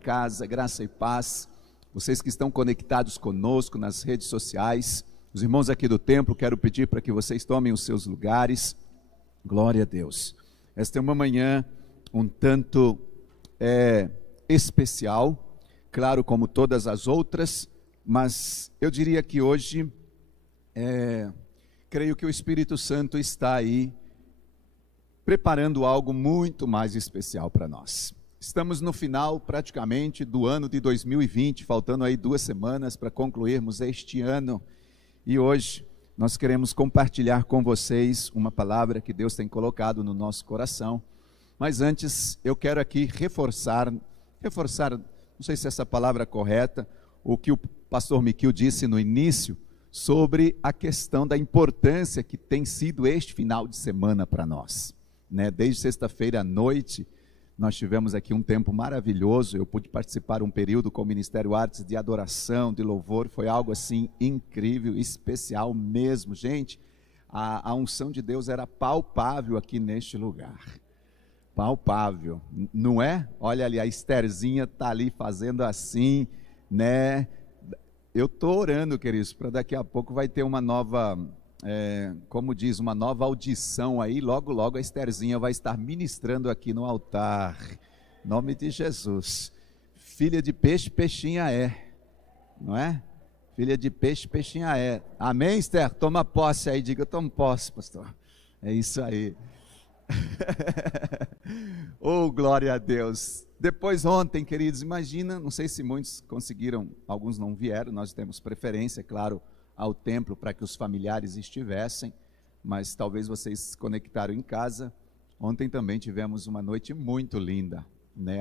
Casa, graça e paz, vocês que estão conectados conosco nas redes sociais, os irmãos aqui do templo, quero pedir para que vocês tomem os seus lugares. Glória a Deus. Esta é uma manhã um tanto especial, claro, como todas as outras, mas eu diria que hoje, creio que o Espírito Santo está aí preparando algo muito mais especial para nós. Estamos no final praticamente do ano de 2020, faltando aí 2 semanas para concluirmos este ano. E hoje nós queremos compartilhar com vocês uma palavra que Deus tem colocado no nosso coração. Mas antes eu quero aqui reforçar, não sei se essa palavra é correta, o que o pastor Miquil disse no início, sobre a questão da importância que tem sido este final de semana para nós. Desde sexta-feira à noite, nós tivemos aqui um tempo maravilhoso, eu pude participar um período com o Ministério Artes de adoração, de louvor, foi algo assim incrível, especial mesmo. Gente, a unção de Deus era palpável aqui neste lugar, palpável, não é? Olha ali, a Estherzinha está ali fazendo assim, né? Eu estou orando, queridos, para daqui a pouco vai ter uma nova... como diz, uma nova audição aí, logo logo a Estherzinha vai estar ministrando aqui no altar, em nome de Jesus. Filha de peixe, peixinha é, não é? Filha de peixe, peixinha é. Amém, Esther? Toma posse aí, diga, eu tomo posse, pastor. É isso aí. Oh, glória a Deus. Depois ontem, queridos, imagina, não sei se muitos conseguiram, alguns não vieram, nós temos preferência, claro, ao templo para que os familiares estivessem, mas talvez vocês se conectaram em casa. Ontem também tivemos uma noite muito linda,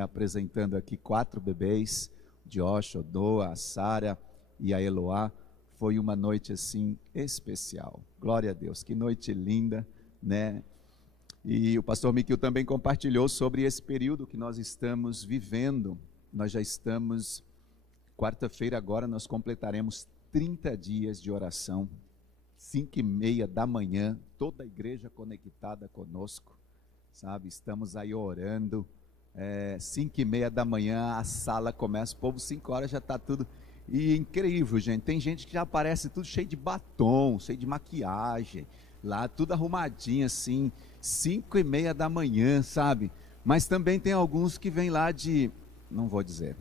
apresentando aqui 4 bebês, Josh, Odoa, a Sara e a Eloá. Foi uma noite assim especial, glória a Deus, que noite linda, E o pastor Miquil também compartilhou sobre esse período que nós estamos vivendo. Nós já estamos, quarta-feira agora nós completaremos 30 dias de oração, 5h30 da manhã, toda a igreja conectada conosco, sabe? Estamos aí orando, 5h30 da manhã a sala começa, o povo 5 horas já está tudo, e incrível, gente, tem gente que já aparece tudo cheio de batom, cheio de maquiagem, lá tudo arrumadinho assim, 5h30 da manhã, sabe? Mas também tem alguns que vêm lá de, não vou dizer,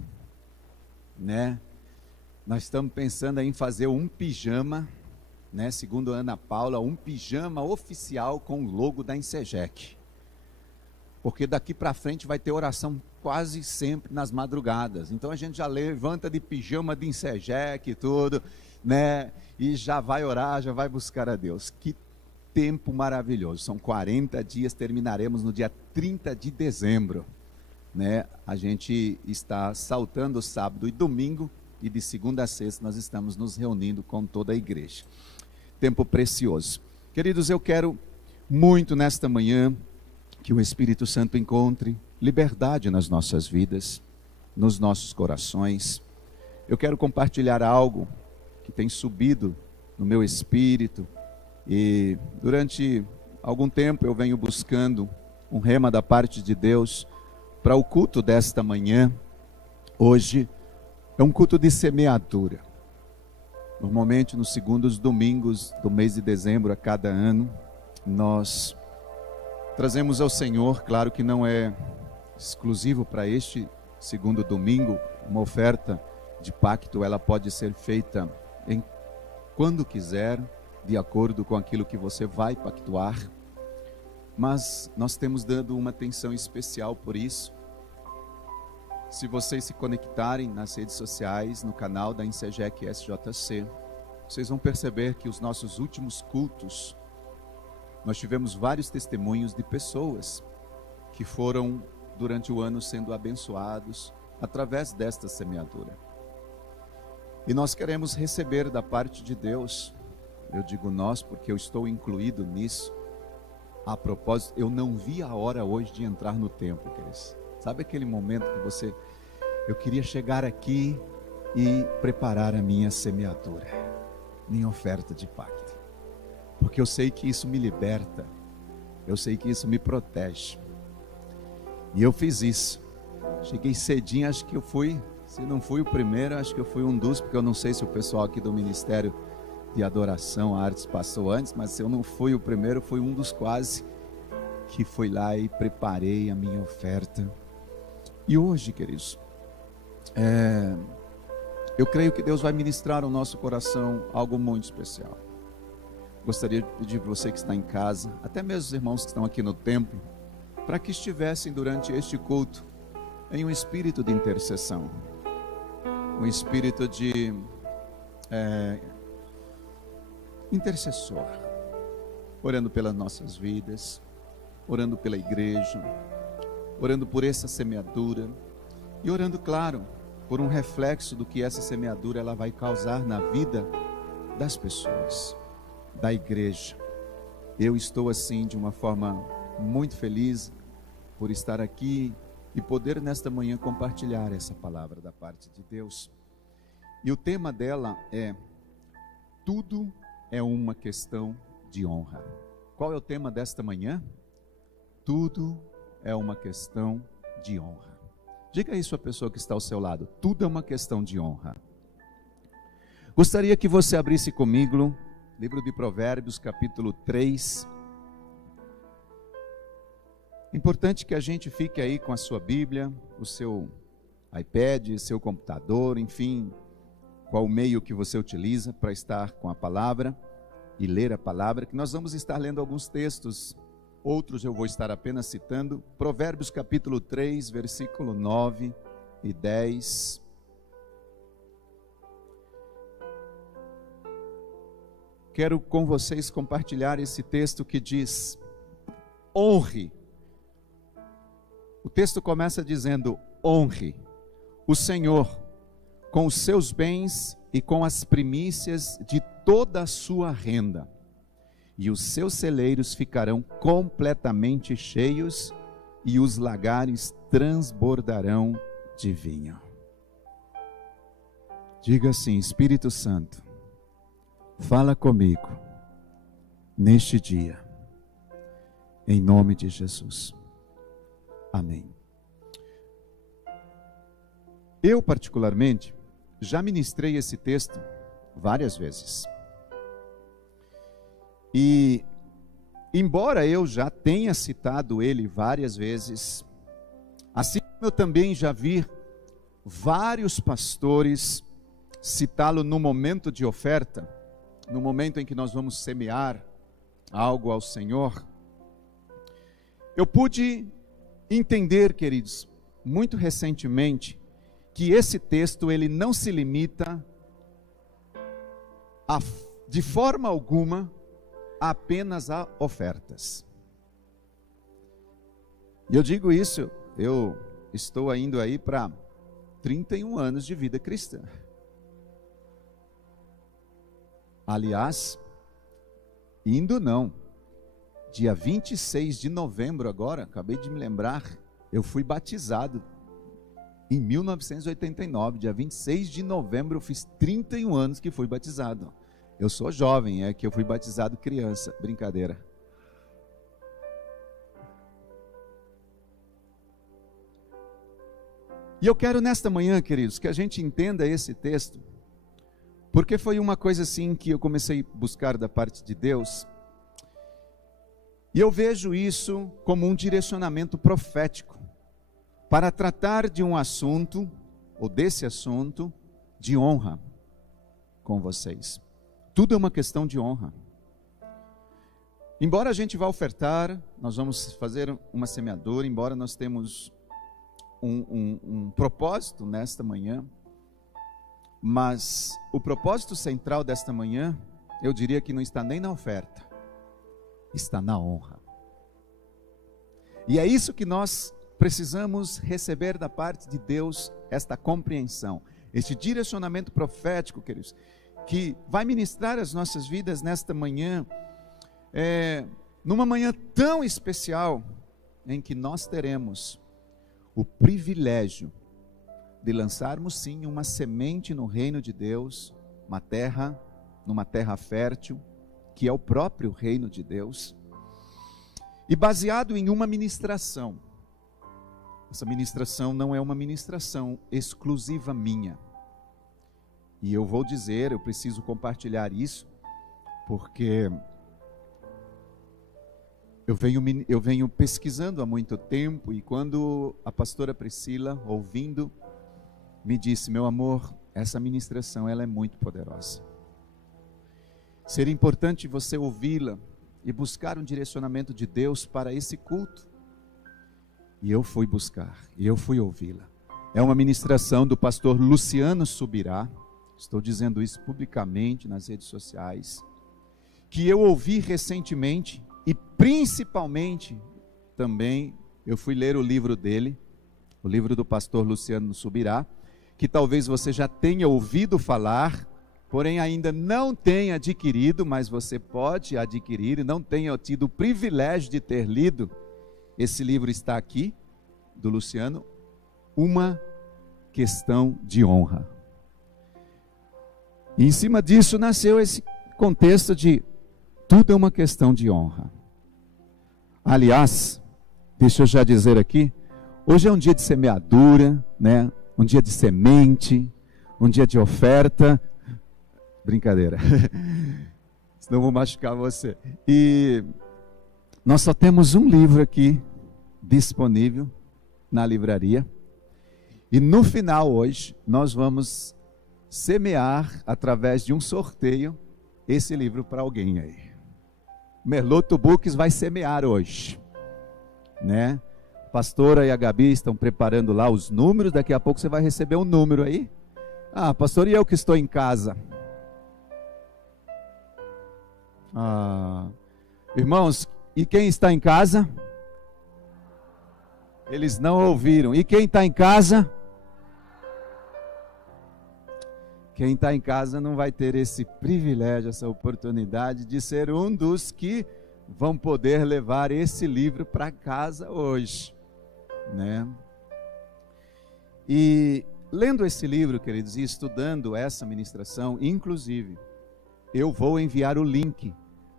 Nós estamos pensando em fazer um pijama, segundo a Ana Paula, um pijama oficial com o logo da Insegec. Porque daqui para frente vai ter oração quase sempre nas madrugadas. Então a gente já levanta de pijama de Insegec e tudo, e já vai orar, já vai buscar a Deus. Que tempo maravilhoso. São 40 dias, terminaremos no dia 30 de dezembro. A gente está saltando sábado e domingo, e de segunda a sexta nós estamos nos reunindo com toda a igreja. Tempo precioso. Queridos, eu quero muito nesta manhã que o Espírito Santo encontre liberdade nas nossas vidas, nos nossos corações. Eu quero compartilhar algo que tem subido no meu espírito, e durante algum tempo eu venho buscando um rema da parte de Deus para o culto desta manhã. Hoje é um culto de semeadura. Normalmente nos segundos domingos do mês de dezembro a cada ano, nós trazemos ao Senhor, claro que não é exclusivo para este segundo domingo, uma oferta de pacto, ela pode ser feita quando quiser, de acordo com aquilo que você vai pactuar, mas nós temos dado uma atenção especial por isso. Se vocês se conectarem nas redes sociais, no canal da Insegec SJC, vocês vão perceber que os nossos últimos cultos, nós tivemos vários testemunhos de pessoas que foram durante o ano sendo abençoados através desta semeadura. E nós queremos receber da parte de Deus, eu digo nós porque eu estou incluído nisso. A propósito, eu não vi a hora hoje de entrar no templo, queridos. Sabe aquele momento que eu queria chegar aqui e preparar a minha semeadura, minha oferta de pacto, porque eu sei que isso me liberta, eu sei que isso me protege, e eu fiz isso, Cheguei cedinho, acho que eu fui, se não fui o primeiro, acho que eu fui um dos, porque eu não sei se o pessoal aqui do Ministério de Adoração, Artes passou antes, mas se eu não fui o primeiro, fui um dos quase, que fui lá e preparei a minha oferta. E hoje, queridos, eu creio que Deus vai ministrar ao nosso coração algo muito especial. Gostaria de pedir para você que está em casa, até mesmo os irmãos que estão aqui no templo, para que estivessem durante este culto em um espírito de intercessão, um espírito de intercessor, orando pelas nossas vidas, orando pela igreja, orando por essa semeadura e orando, claro, por um reflexo do que essa semeadura ela vai causar na vida das pessoas, da igreja. Eu estou assim de uma forma muito feliz por estar aqui e poder nesta manhã compartilhar essa palavra da parte de Deus. E o tema dela é: tudo é uma questão de honra. Qual é o tema desta manhã? Tudo é uma questão de honra. Diga isso à pessoa que está ao seu lado: tudo é uma questão de honra. Gostaria que você abrisse comigo livro de Provérbios, capítulo 3. Importante que a gente fique aí com a sua Bíblia, o seu iPad, seu computador, enfim, qual o meio que você utiliza para estar com a palavra e ler a palavra, que nós vamos estar lendo alguns textos, outros eu vou estar apenas citando. Provérbios capítulo 3, versículo 9 e 10. Quero com vocês compartilhar esse texto que diz: honre. O texto começa dizendo: honre o Senhor com os seus bens e com as primícias de toda a sua renda, e os seus celeiros ficarão completamente cheios, e os lagares transbordarão de vinho. Diga assim: Espírito Santo, fala comigo neste dia, em nome de Jesus. Amém. Eu, particularmente, já ministrei esse texto várias vezes. E, embora eu já tenha citado ele várias vezes, assim como eu também já vi vários pastores citá-lo no momento de oferta, no momento em que nós vamos semear algo ao Senhor, eu pude entender, queridos, muito recentemente, que esse texto ele não se limita de forma alguma apenas a ofertas. E eu digo isso, eu estou indo aí para 31 anos de vida cristã. Aliás, indo não, dia 26 de novembro agora, acabei de me lembrar, eu fui batizado em 1989, dia 26 de novembro eu fiz 31 anos que fui batizado. Eu sou jovem, é que eu fui batizado criança, brincadeira. E eu quero nesta manhã, queridos, que a gente entenda esse texto, porque foi uma coisa assim que eu comecei a buscar da parte de Deus, e eu vejo isso como um direcionamento profético, para tratar de um assunto, ou desse assunto, de honra com vocês. Tudo é uma questão de honra. Embora a gente vá ofertar, nós vamos fazer uma semeadura, embora nós temos um propósito nesta manhã, mas o propósito central desta manhã, eu diria que não está nem na oferta, está na honra. E é isso que nós precisamos receber da parte de Deus, esta compreensão, este direcionamento profético, queridos, que vai ministrar as nossas vidas nesta manhã, numa manhã tão especial, em que nós teremos o privilégio de lançarmos sim uma semente no reino de Deus, numa terra fértil, que é o próprio reino de Deus, e baseado em uma ministração Essa ministração não é uma ministração exclusiva minha. E eu vou dizer, eu preciso compartilhar isso, porque eu venho pesquisando há muito tempo, e quando a pastora Priscila, ouvindo, me disse: meu amor, essa ministração ela é muito poderosa. Seria importante você ouvi-la e buscar um direcionamento de Deus para esse culto. E eu fui buscar, e eu fui ouvi-la. É uma ministração do pastor Luciano Subirá, estou dizendo isso publicamente nas redes sociais, que eu ouvi recentemente, e principalmente também eu fui ler o livro dele, o livro do pastor Luciano Subirá, que talvez você já tenha ouvido falar, porém ainda não tenha adquirido, mas você pode adquirir, e não tenha tido o privilégio de ter lido. Esse livro está aqui, do Luciano, Uma Questão de Honra. E em cima disso nasceu esse contexto de tudo é uma questão de honra. Aliás, deixa eu já dizer aqui, hoje é um dia de semeadura, né? Um dia de semente, um dia de oferta. Brincadeira, senão eu vou machucar você. E nós só temos um livro aqui disponível na livraria. E no final hoje, nós vamos semear, através de um sorteio, esse livro para alguém aí. Merloto Books vai semear hoje, né? A pastora e a Gabi estão preparando lá os números, daqui a pouco você vai receber um número aí. Ah, pastor, e eu que estou em casa? Irmãos, e quem está em casa? Eles não ouviram. E quem está em casa? Quem está em casa não vai ter esse privilégio, essa oportunidade de ser um dos que vão poder levar esse livro para casa hoje, né? E lendo esse livro, queridos, e estudando essa ministração, inclusive, eu vou enviar o link,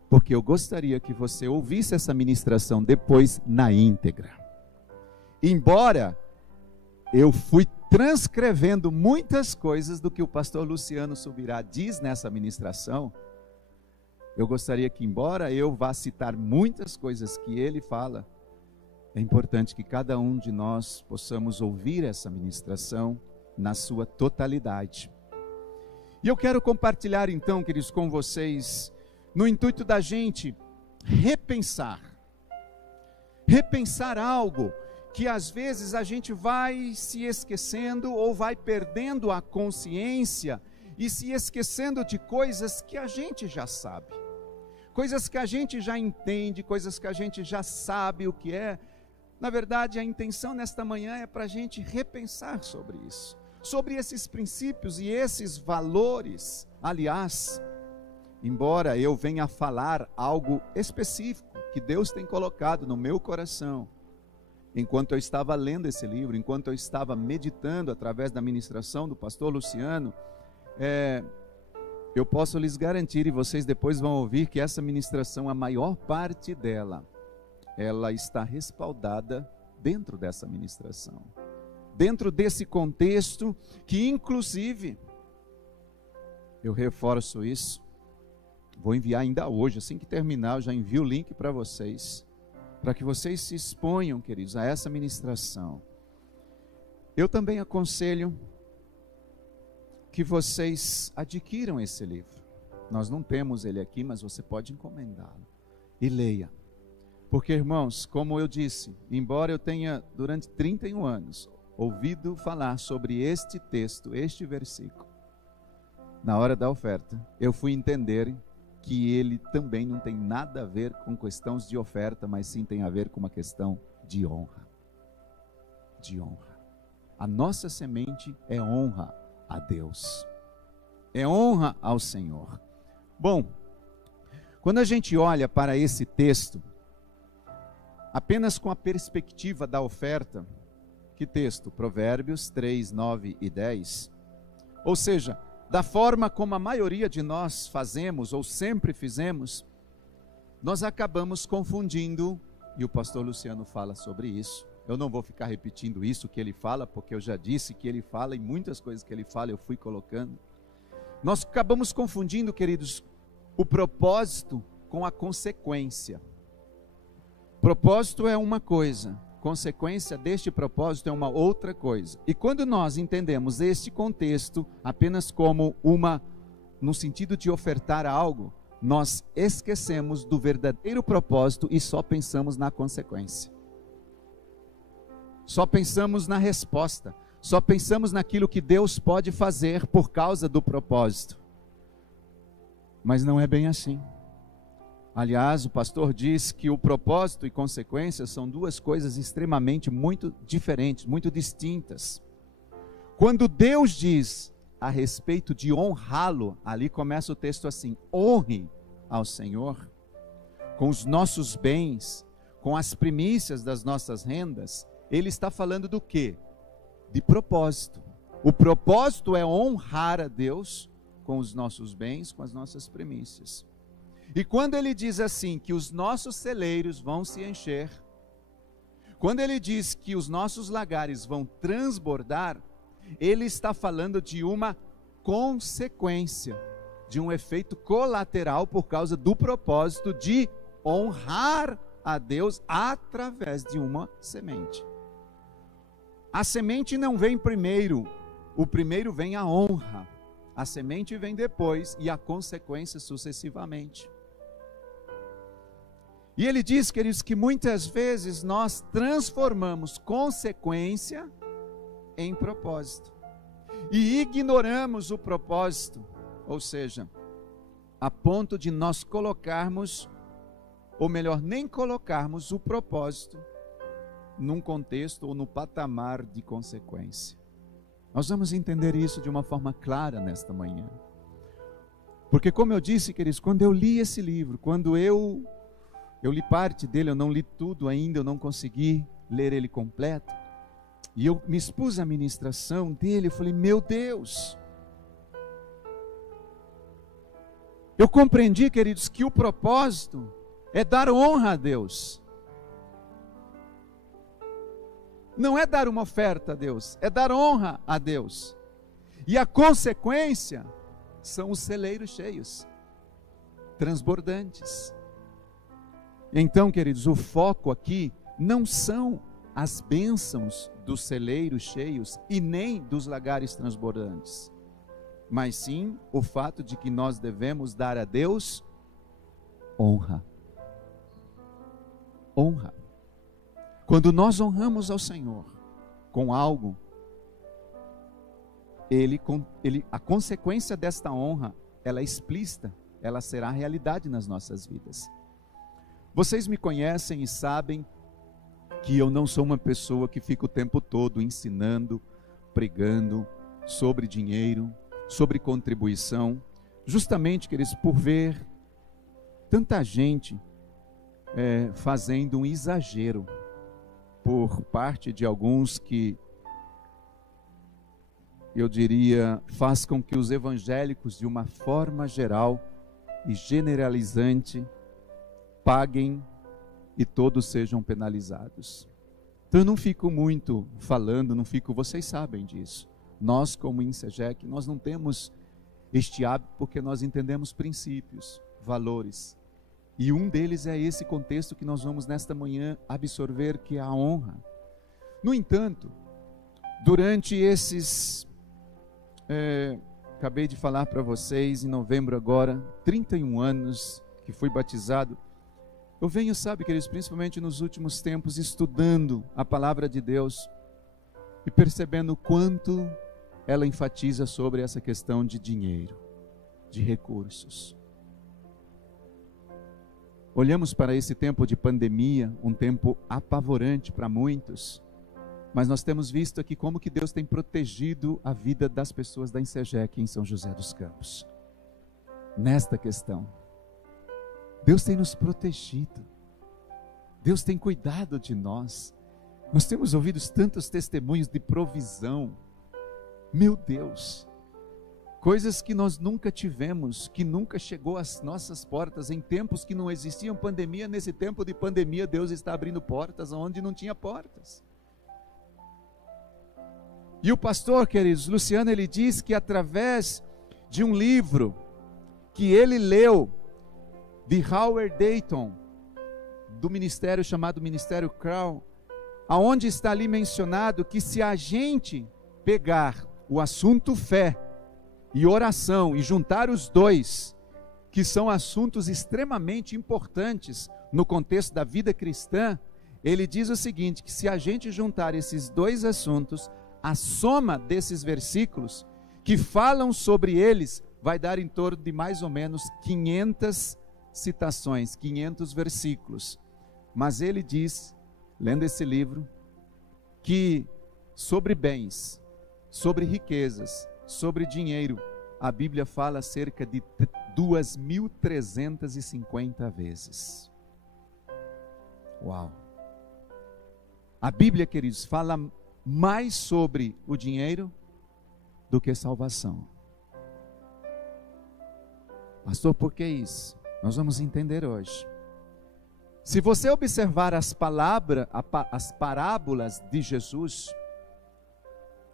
porque eu gostaria que você ouvisse essa ministração depois na íntegra. Embora eu fui transcrevendo muitas coisas do que o pastor Luciano Subirá diz nessa ministração, eu gostaria que, embora eu vá citar muitas coisas que ele fala, é importante que cada um de nós possamos ouvir essa ministração na sua totalidade. E eu quero compartilhar então, queridos, com vocês, no intuito da gente repensar algo que às vezes a gente vai se esquecendo ou vai perdendo a consciência e se esquecendo de coisas que a gente já sabe, coisas que a gente já entende, coisas que a gente já sabe o que é. Na verdade, a intenção nesta manhã é para a gente repensar sobre isso, sobre esses princípios e esses valores. Aliás, embora eu venha falar algo específico que Deus tem colocado no meu coração, enquanto eu estava lendo esse livro, enquanto eu estava meditando através da ministração do pastor Luciano, eu posso lhes garantir, e vocês depois vão ouvir, que essa ministração, a maior parte dela, ela está respaldada dentro dessa ministração, dentro desse contexto que, inclusive, eu reforço isso, vou enviar ainda hoje, assim que terminar, eu já envio o link para vocês, para que vocês se exponham, queridos, a essa ministração. Eu também aconselho que vocês adquiram esse livro. Nós não temos ele aqui, mas você pode encomendá-lo e leia. Porque, irmãos, como eu disse, embora eu tenha durante 31 anos ouvido falar sobre este texto, este versículo, na hora da oferta, eu fui entender que ele também não tem nada a ver com questões de oferta, mas sim tem a ver com uma questão de honra. De honra. A nossa semente é honra a Deus, é honra ao Senhor. Bom, quando a gente olha para esse texto, apenas com a perspectiva da oferta, que texto? Provérbios 3, 9 e 10, ou seja, da forma como a maioria de nós fazemos, ou sempre fizemos, nós acabamos confundindo, e o pastor Luciano fala sobre isso, Eu não vou ficar repetindo isso que ele fala, porque eu já disse que ele fala e muitas coisas que ele fala eu fui colocando. Nós acabamos confundindo, queridos, o propósito com a consequência. Propósito é uma coisa, consequência deste propósito é uma outra coisa. E quando nós entendemos este contexto apenas como no sentido de ofertar algo, nós esquecemos do verdadeiro propósito e só pensamos na consequência. Só pensamos na resposta. Só pensamos naquilo que Deus pode fazer por causa do propósito. Mas não é bem assim. Aliás, o pastor diz que o propósito e consequência são duas coisas extremamente muito diferentes, muito distintas. Quando Deus diz a respeito de honrá-lo, ali começa o texto assim: honre ao Senhor com os nossos bens, com as primícias das nossas rendas. Ele está falando do quê? De propósito. O propósito é honrar a Deus com os nossos bens, com as nossas primícias. E quando ele diz assim, que os nossos celeiros vão se encher, quando ele diz que os nossos lagares vão transbordar, ele está falando de uma consequência, de um efeito colateral por causa do propósito de honrar a Deus através de uma semente. A semente não vem primeiro, o primeiro vem a honra, a semente vem depois e a consequência sucessivamente. E ele diz, queridos, que muitas vezes nós transformamos consequência em propósito. E ignoramos o propósito, ou seja, a ponto de nós colocarmos, ou melhor, nem colocarmos o propósito num contexto ou no patamar de consequência. Nós vamos entender isso de uma forma clara nesta manhã. Porque como eu disse, queridos, quando eu li esse livro, quando eu li parte dele, eu não li tudo ainda, eu não consegui ler ele completo. E eu me expus à ministração dele, eu falei, meu Deus. Eu compreendi, queridos, que o propósito é dar honra a Deus. Não é dar uma oferta a Deus, é dar honra a Deus. E a consequência são os celeiros cheios, transbordantes. Então, queridos, o foco aqui não são as bênçãos dos celeiros cheios e nem dos lagares transbordantes, mas sim o fato de que nós devemos dar a Deus honra. Honra. Quando nós honramos ao Senhor com algo, a consequência desta honra, ela é explícita, ela será realidade nas nossas vidas. Vocês me conhecem e sabem que eu não sou uma pessoa que fica o tempo todo ensinando, pregando sobre dinheiro, sobre contribuição, justamente, queridos, por ver tanta gente fazendo um exagero por parte de alguns que, eu diria, faz com que os evangélicos, de uma forma geral e generalizante, paguem e todos sejam penalizados. Então eu não fico muito falando, vocês sabem disso. Nós, como INSEGEC, nós não temos este hábito porque nós entendemos princípios, valores. E um deles é esse contexto que nós vamos nesta manhã absorver, que é a honra. No entanto, durante esses, acabei de falar para vocês, em novembro agora, 31 anos que fui batizado, eu venho, sabe, queridos, principalmente nos últimos tempos, estudando a palavra de Deus e percebendo o quanto ela enfatiza sobre essa questão de dinheiro, de recursos. Olhamos para esse tempo de pandemia, um tempo apavorante para muitos, mas nós temos visto aqui como que Deus tem protegido a vida das pessoas da INSEGEC em São José dos Campos. Nesta questão, Deus tem nos protegido, Deus tem cuidado de nós. Nós temos ouvido tantos testemunhos de provisão, meu Deus, coisas que nós nunca tivemos, que nunca chegou às nossas portas, em tempos que não existiam pandemia. Nesse tempo de pandemia, Deus está abrindo portas onde não tinha portas. E o pastor, queridos, Luciano, ele diz que através de um livro que ele leu, de Howard Dayton, do ministério chamado Ministério Crown, aonde está ali mencionado que se a gente pegar o assunto fé e oração e juntar os dois, que são assuntos extremamente importantes no contexto da vida cristã, ele diz o seguinte, que se a gente juntar esses dois assuntos, a soma desses versículos que falam sobre eles vai dar em torno de mais ou menos 500 citações, 500 versículos. Mas ele diz, lendo esse livro, que sobre bens, sobre riquezas, sobre dinheiro, a Bíblia fala cerca de 2.350 vezes. Uau! A Bíblia, queridos, fala mais sobre o dinheiro do que salvação. Pastor, por que isso? Nós vamos entender hoje. Se você observar as parábolas de Jesus,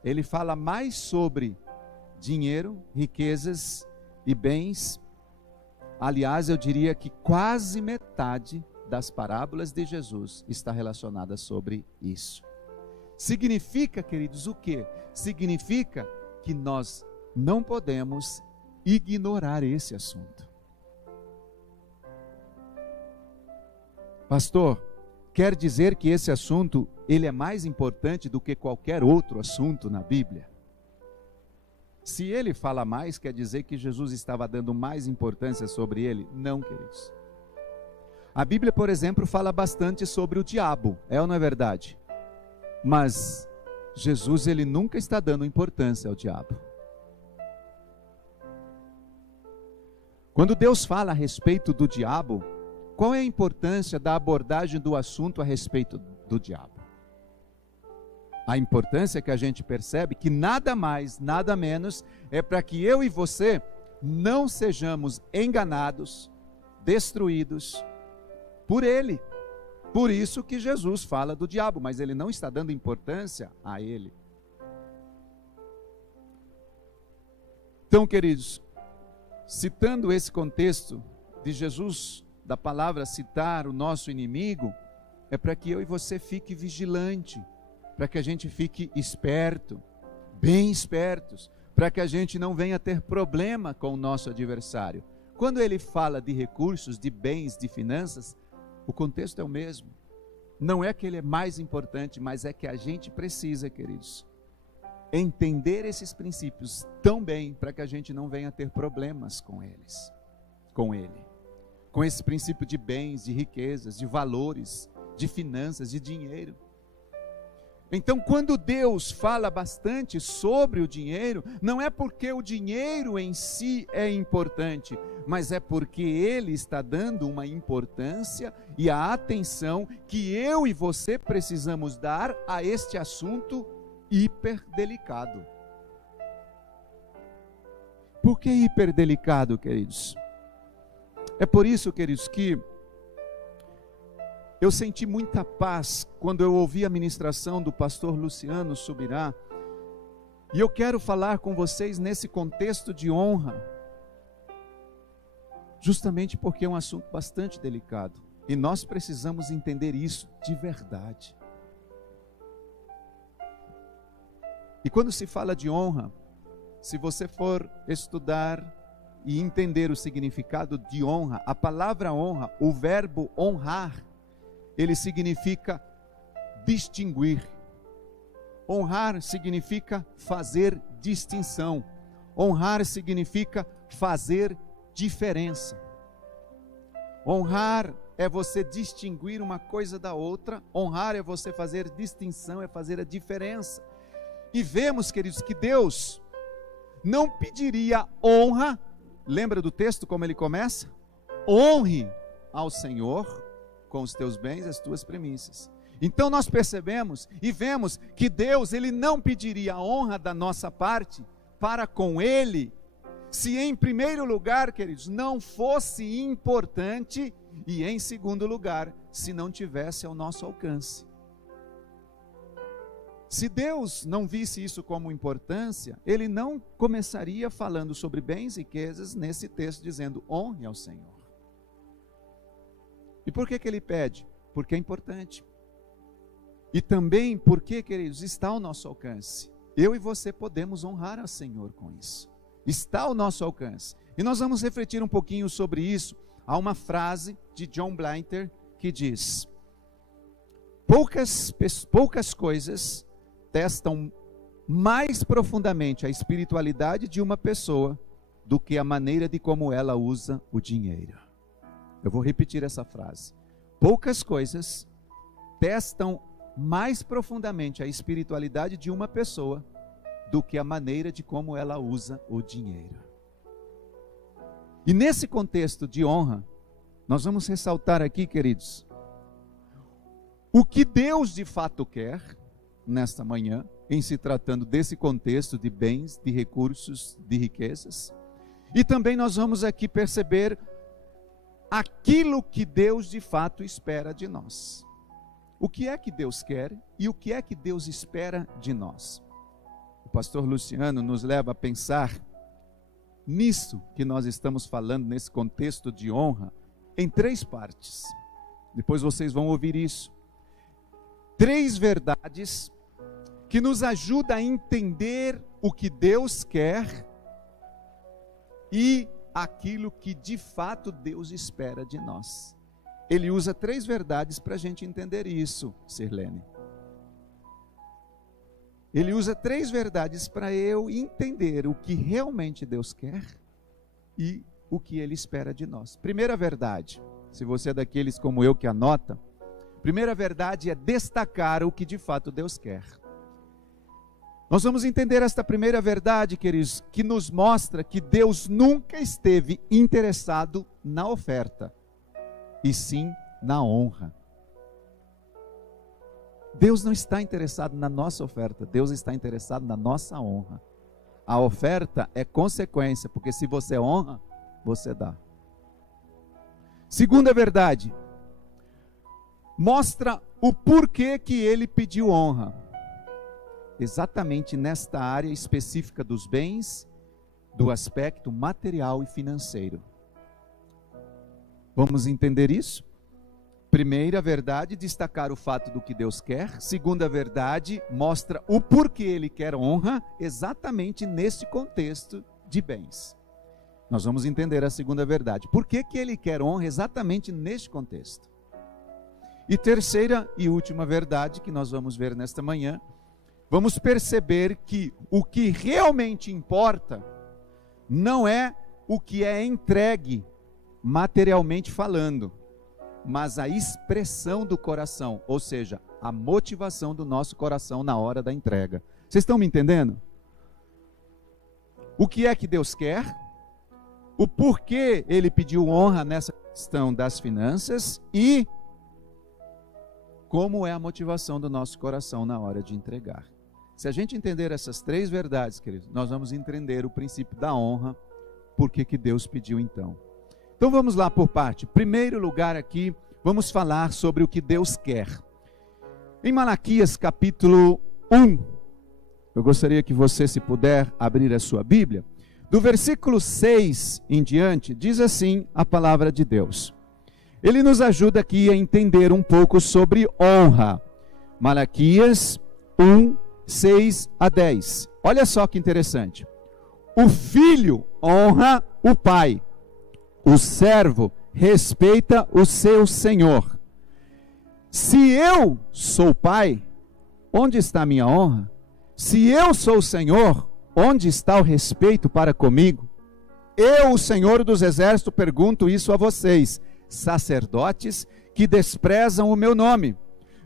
ele fala mais sobre dinheiro, riquezas e bens. Aliás, eu diria que quase metade das parábolas de Jesus está relacionada sobre isso. Significa, queridos, o quê? Significa que nós não podemos ignorar esse assunto. Pastor, quer dizer que esse assunto, ele é mais importante do que qualquer outro assunto na Bíblia? Se ele fala mais, quer dizer que Jesus estava dando mais importância sobre ele? Não, queridos. A Bíblia, por exemplo, fala bastante sobre o diabo, é ou não é verdade? Mas Jesus, ele nunca está dando importância ao diabo. Quando Deus fala a respeito do diabo, qual é a importância da abordagem do assunto a respeito do diabo? A importância que a gente percebe que nada mais, nada menos, é para que eu e você não sejamos enganados, destruídos por ele. Por isso que Jesus fala do diabo, mas ele não está dando importância a ele. Então, queridos, citando esse contexto de Jesus, da palavra citar o nosso inimigo, é para que eu e você fique vigilante, para que a gente fique esperto, bem espertos, para que a gente não venha ter problema com o nosso adversário. Quando ele fala de recursos, de bens, de finanças, o contexto é o mesmo. Não é que ele é mais importante, mas é que a gente precisa, queridos, entender esses princípios tão bem para que a gente não venha ter problemas com eles, com ele. Com esse princípio de bens, de riquezas, de valores, de finanças, de dinheiro. Então, quando Deus fala bastante sobre o dinheiro, não é porque o dinheiro em si é importante, mas é porque Ele está dando uma importância e a atenção que eu e você precisamos dar a este assunto hiper delicado. Por que hiper delicado, queridos? É por isso, queridos, que eu senti muita paz quando eu ouvi a ministração do pastor Luciano Subirá, e eu quero falar com vocês nesse contexto de honra, justamente porque é um assunto bastante delicado, e nós precisamos entender isso de verdade. E quando se fala de honra, se você for estudar e entender o significado de honra, a palavra honra, o verbo honrar, ele significa distinguir. Honrar significa fazer distinção. Honrar significa fazer diferença. Honrar é você distinguir uma coisa da outra. Honrar é você fazer distinção, é fazer a diferença. E vemos, queridos, que Deus não pediria honra. Lembra do texto como ele começa? Honre ao Senhor com os teus bens, as tuas primícias. Então nós percebemos e vemos que Deus, ele não pediria honra da nossa parte para com ele, se em primeiro lugar, queridos, não fosse importante, e em segundo lugar, se não tivesse ao nosso alcance. Se Deus não visse isso como importância, ele não começaria falando sobre bens e riquezas nesse texto, dizendo: honre ao Senhor. E por que ele pede? Porque é importante. E também porque, queridos, está ao nosso alcance. Eu e você podemos honrar ao Senhor com isso. Está ao nosso alcance. E nós vamos refletir um pouquinho sobre isso. Há uma frase de John Blanter que diz: poucas coisas testam mais profundamente a espiritualidade de uma pessoa do que a maneira de como ela usa o dinheiro. Eu vou repetir essa frase. Poucas coisas testam mais profundamente a espiritualidade de uma pessoa do que a maneira de como ela usa o dinheiro. E nesse contexto de honra, nós vamos ressaltar aqui, queridos, o que Deus de fato quer nesta manhã, em se tratando desse contexto de bens, de recursos, de riquezas. E também nós vamos aqui perceber aquilo que Deus de fato espera de nós. O que é que Deus quer e o que é que Deus espera de nós? O pastor Luciano nos leva a pensar nisso que nós estamos falando, nesse contexto de honra, em 3 partes. Depois vocês vão ouvir isso. 3 verdades que nos ajudam a entender o que Deus quer e aquilo que de fato Deus espera de nós. Ele usa 3 verdades para a gente entender isso, Sirlene. Ele usa 3 verdades para eu entender o que realmente Deus quer e o que Ele espera de nós. Primeira verdade, se você é daqueles como eu que anota, primeira verdade é destacar o que de fato Deus quer. Nós vamos entender esta primeira verdade, queridos, que nos mostra que Deus nunca esteve interessado na oferta, e sim na honra. Deus não está interessado na nossa oferta, Deus está interessado na nossa honra. A oferta é consequência, porque se você honra, você dá. Segunda verdade, mostra o porquê que ele pediu honra. Exatamente nesta área específica dos bens, do aspecto material e financeiro. Vamos entender isso? Primeira verdade, destacar o fato do que Deus quer. Segunda verdade, mostra o porquê Ele quer honra, exatamente nesse contexto de bens. Nós vamos entender a segunda verdade. Por que Ele quer honra exatamente neste contexto? E terceira e última verdade que nós vamos ver nesta manhã, vamos perceber que o que realmente importa não é o que é entregue materialmente falando, mas a expressão do coração, ou seja, a motivação do nosso coração na hora da entrega. Vocês estão me entendendo? O que é que Deus quer? O porquê Ele pediu honra nessa questão das finanças e como é a motivação do nosso coração na hora de entregar. Se a gente entender essas 3 verdades, queridos, nós vamos entender o princípio da honra, por que Deus pediu então. Então vamos lá por parte. Primeiro lugar aqui, vamos falar sobre o que Deus quer. Em Malaquias capítulo 1, eu gostaria que você, se puder, abrir a sua Bíblia. Do versículo 6 em diante, diz assim a palavra de Deus. Ele nos ajuda aqui a entender um pouco sobre honra. Malaquias 1, 6 a 10. Olha só que interessante. O filho honra o pai. O servo respeita o seu senhor. Se eu sou pai, onde está a minha honra? Se eu sou o Senhor, onde está o respeito para comigo? Eu, o Senhor dos Exércitos, pergunto isso a vocês, sacerdotes que desprezam o meu nome.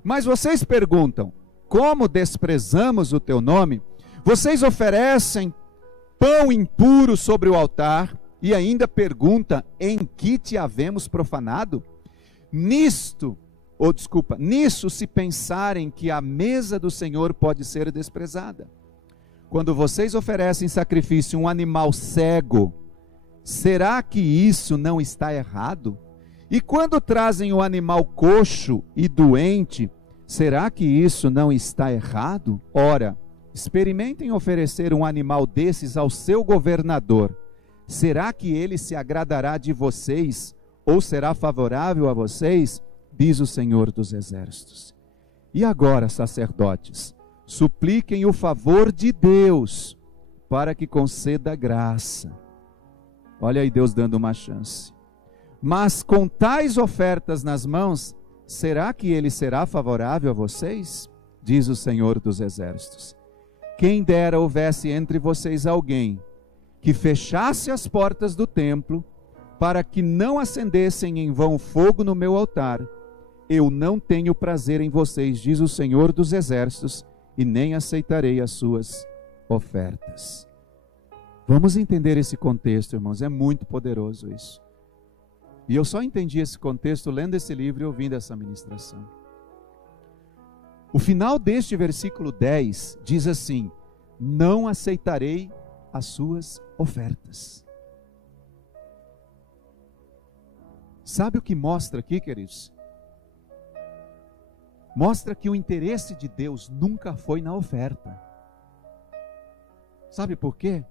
Mas vocês perguntam, como desprezamos o teu nome? Vocês oferecem pão impuro sobre o altar e ainda pergunta, em que te havemos profanado? Nisso se pensarem que a mesa do Senhor pode ser desprezada. Quando vocês oferecem sacrifício um animal cego, será que isso não está errado? E quando trazem o animal coxo e doente, Será que isso não está errado? Ora, experimentem oferecer um animal desses ao seu governador. Será que ele se agradará de vocês ou será favorável a vocês? Diz o Senhor dos Exércitos. E agora, sacerdotes, supliquem o favor de Deus para que conceda graça. Olha aí Deus dando uma chance. Mas com tais ofertas nas mãos, será que ele será favorável a vocês? Diz o Senhor dos Exércitos. Quem dera houvesse entre vocês alguém que fechasse as portas do templo, para que não acendessem em vão fogo no meu altar. Eu não tenho prazer em vocês, diz o Senhor dos Exércitos, e nem aceitarei as suas ofertas. Vamos entender esse contexto, irmãos, é muito poderoso isso. E eu só entendi esse contexto lendo esse livro e ouvindo essa ministração. O final deste versículo 10 diz assim: não aceitarei as suas ofertas. Sabe o que mostra aqui, queridos? Mostra que o interesse de Deus nunca foi na oferta. Sabe por quê?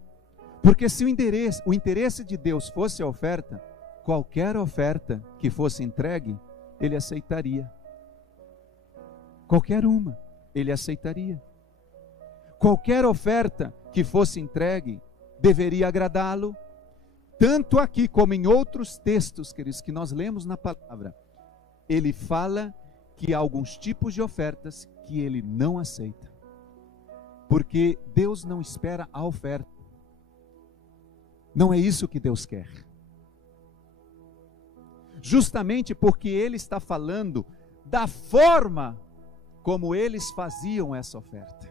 Porque se o interesse de Deus fosse a oferta, qualquer oferta que fosse entregue, ele aceitaria. Qualquer uma, ele aceitaria. Qualquer oferta que fosse entregue, deveria agradá-lo. Tanto aqui como em outros textos, queridos, que nós lemos na palavra, ele fala que há alguns tipos de ofertas que ele não aceita. Porque Deus não espera a oferta. Não é isso que Deus quer. Justamente porque ele está falando da forma como eles faziam essa oferta.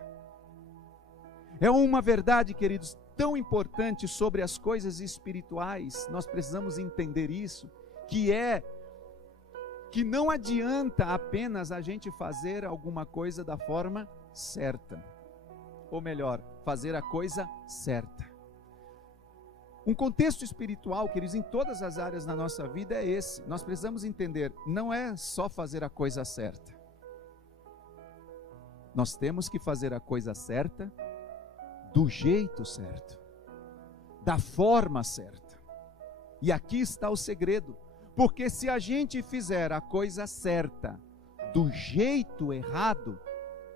É uma verdade, queridos, tão importante sobre as coisas espirituais, nós precisamos entender isso, que não adianta apenas a gente fazer alguma coisa da forma certa, ou melhor, fazer a coisa certa. Um contexto espiritual, queridos, em todas as áreas da nossa vida é esse. Nós precisamos entender, não é só fazer a coisa certa. Nós temos que fazer a coisa certa do jeito certo, da forma certa. E aqui está o segredo, porque se a gente fizer a coisa certa do jeito errado,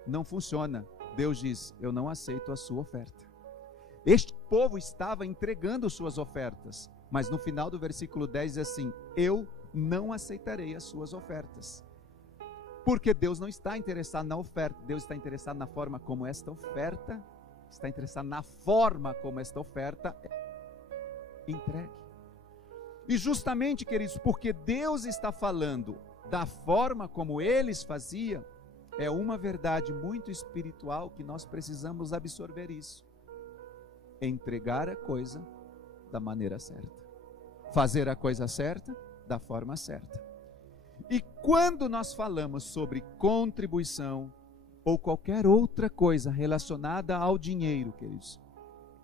não funciona. Deus diz: eu não aceito a sua oferta. Este povo estava entregando suas ofertas, mas no final do versículo 10 diz assim: eu não aceitarei as suas ofertas. Porque Deus não está interessado na oferta, Deus está interessado na forma como esta oferta, está interessado na forma como esta oferta é entregue. E justamente, queridos, porque Deus está falando da forma como eles faziam, é uma verdade muito espiritual que nós precisamos absorver isso. Entregar a coisa da maneira certa. Fazer a coisa certa da forma certa. E quando nós falamos sobre contribuição ou qualquer outra coisa relacionada ao dinheiro, queridos,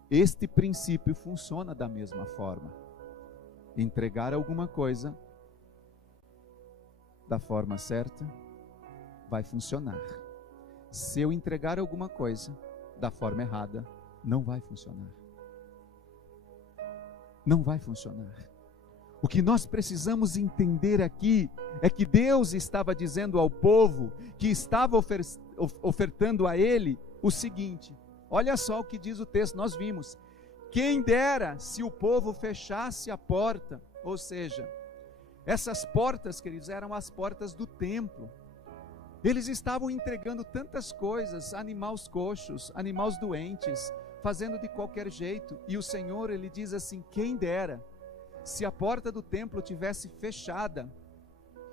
este princípio funciona da mesma forma. Entregar alguma coisa da forma certa vai funcionar. Se eu entregar alguma coisa da forma errada, não vai funcionar. Não vai funcionar. O que nós precisamos entender aqui é que Deus estava dizendo ao povo que estava ofertando a ele o seguinte: olha só o que diz o texto, nós vimos. Quem dera se o povo fechasse a porta, ou seja, essas portas, queridos, eram as portas do templo. Eles estavam entregando tantas coisas, animais coxos, animais doentes, fazendo de qualquer jeito, e o Senhor, ele diz assim: quem dera se a porta do templo tivesse fechada,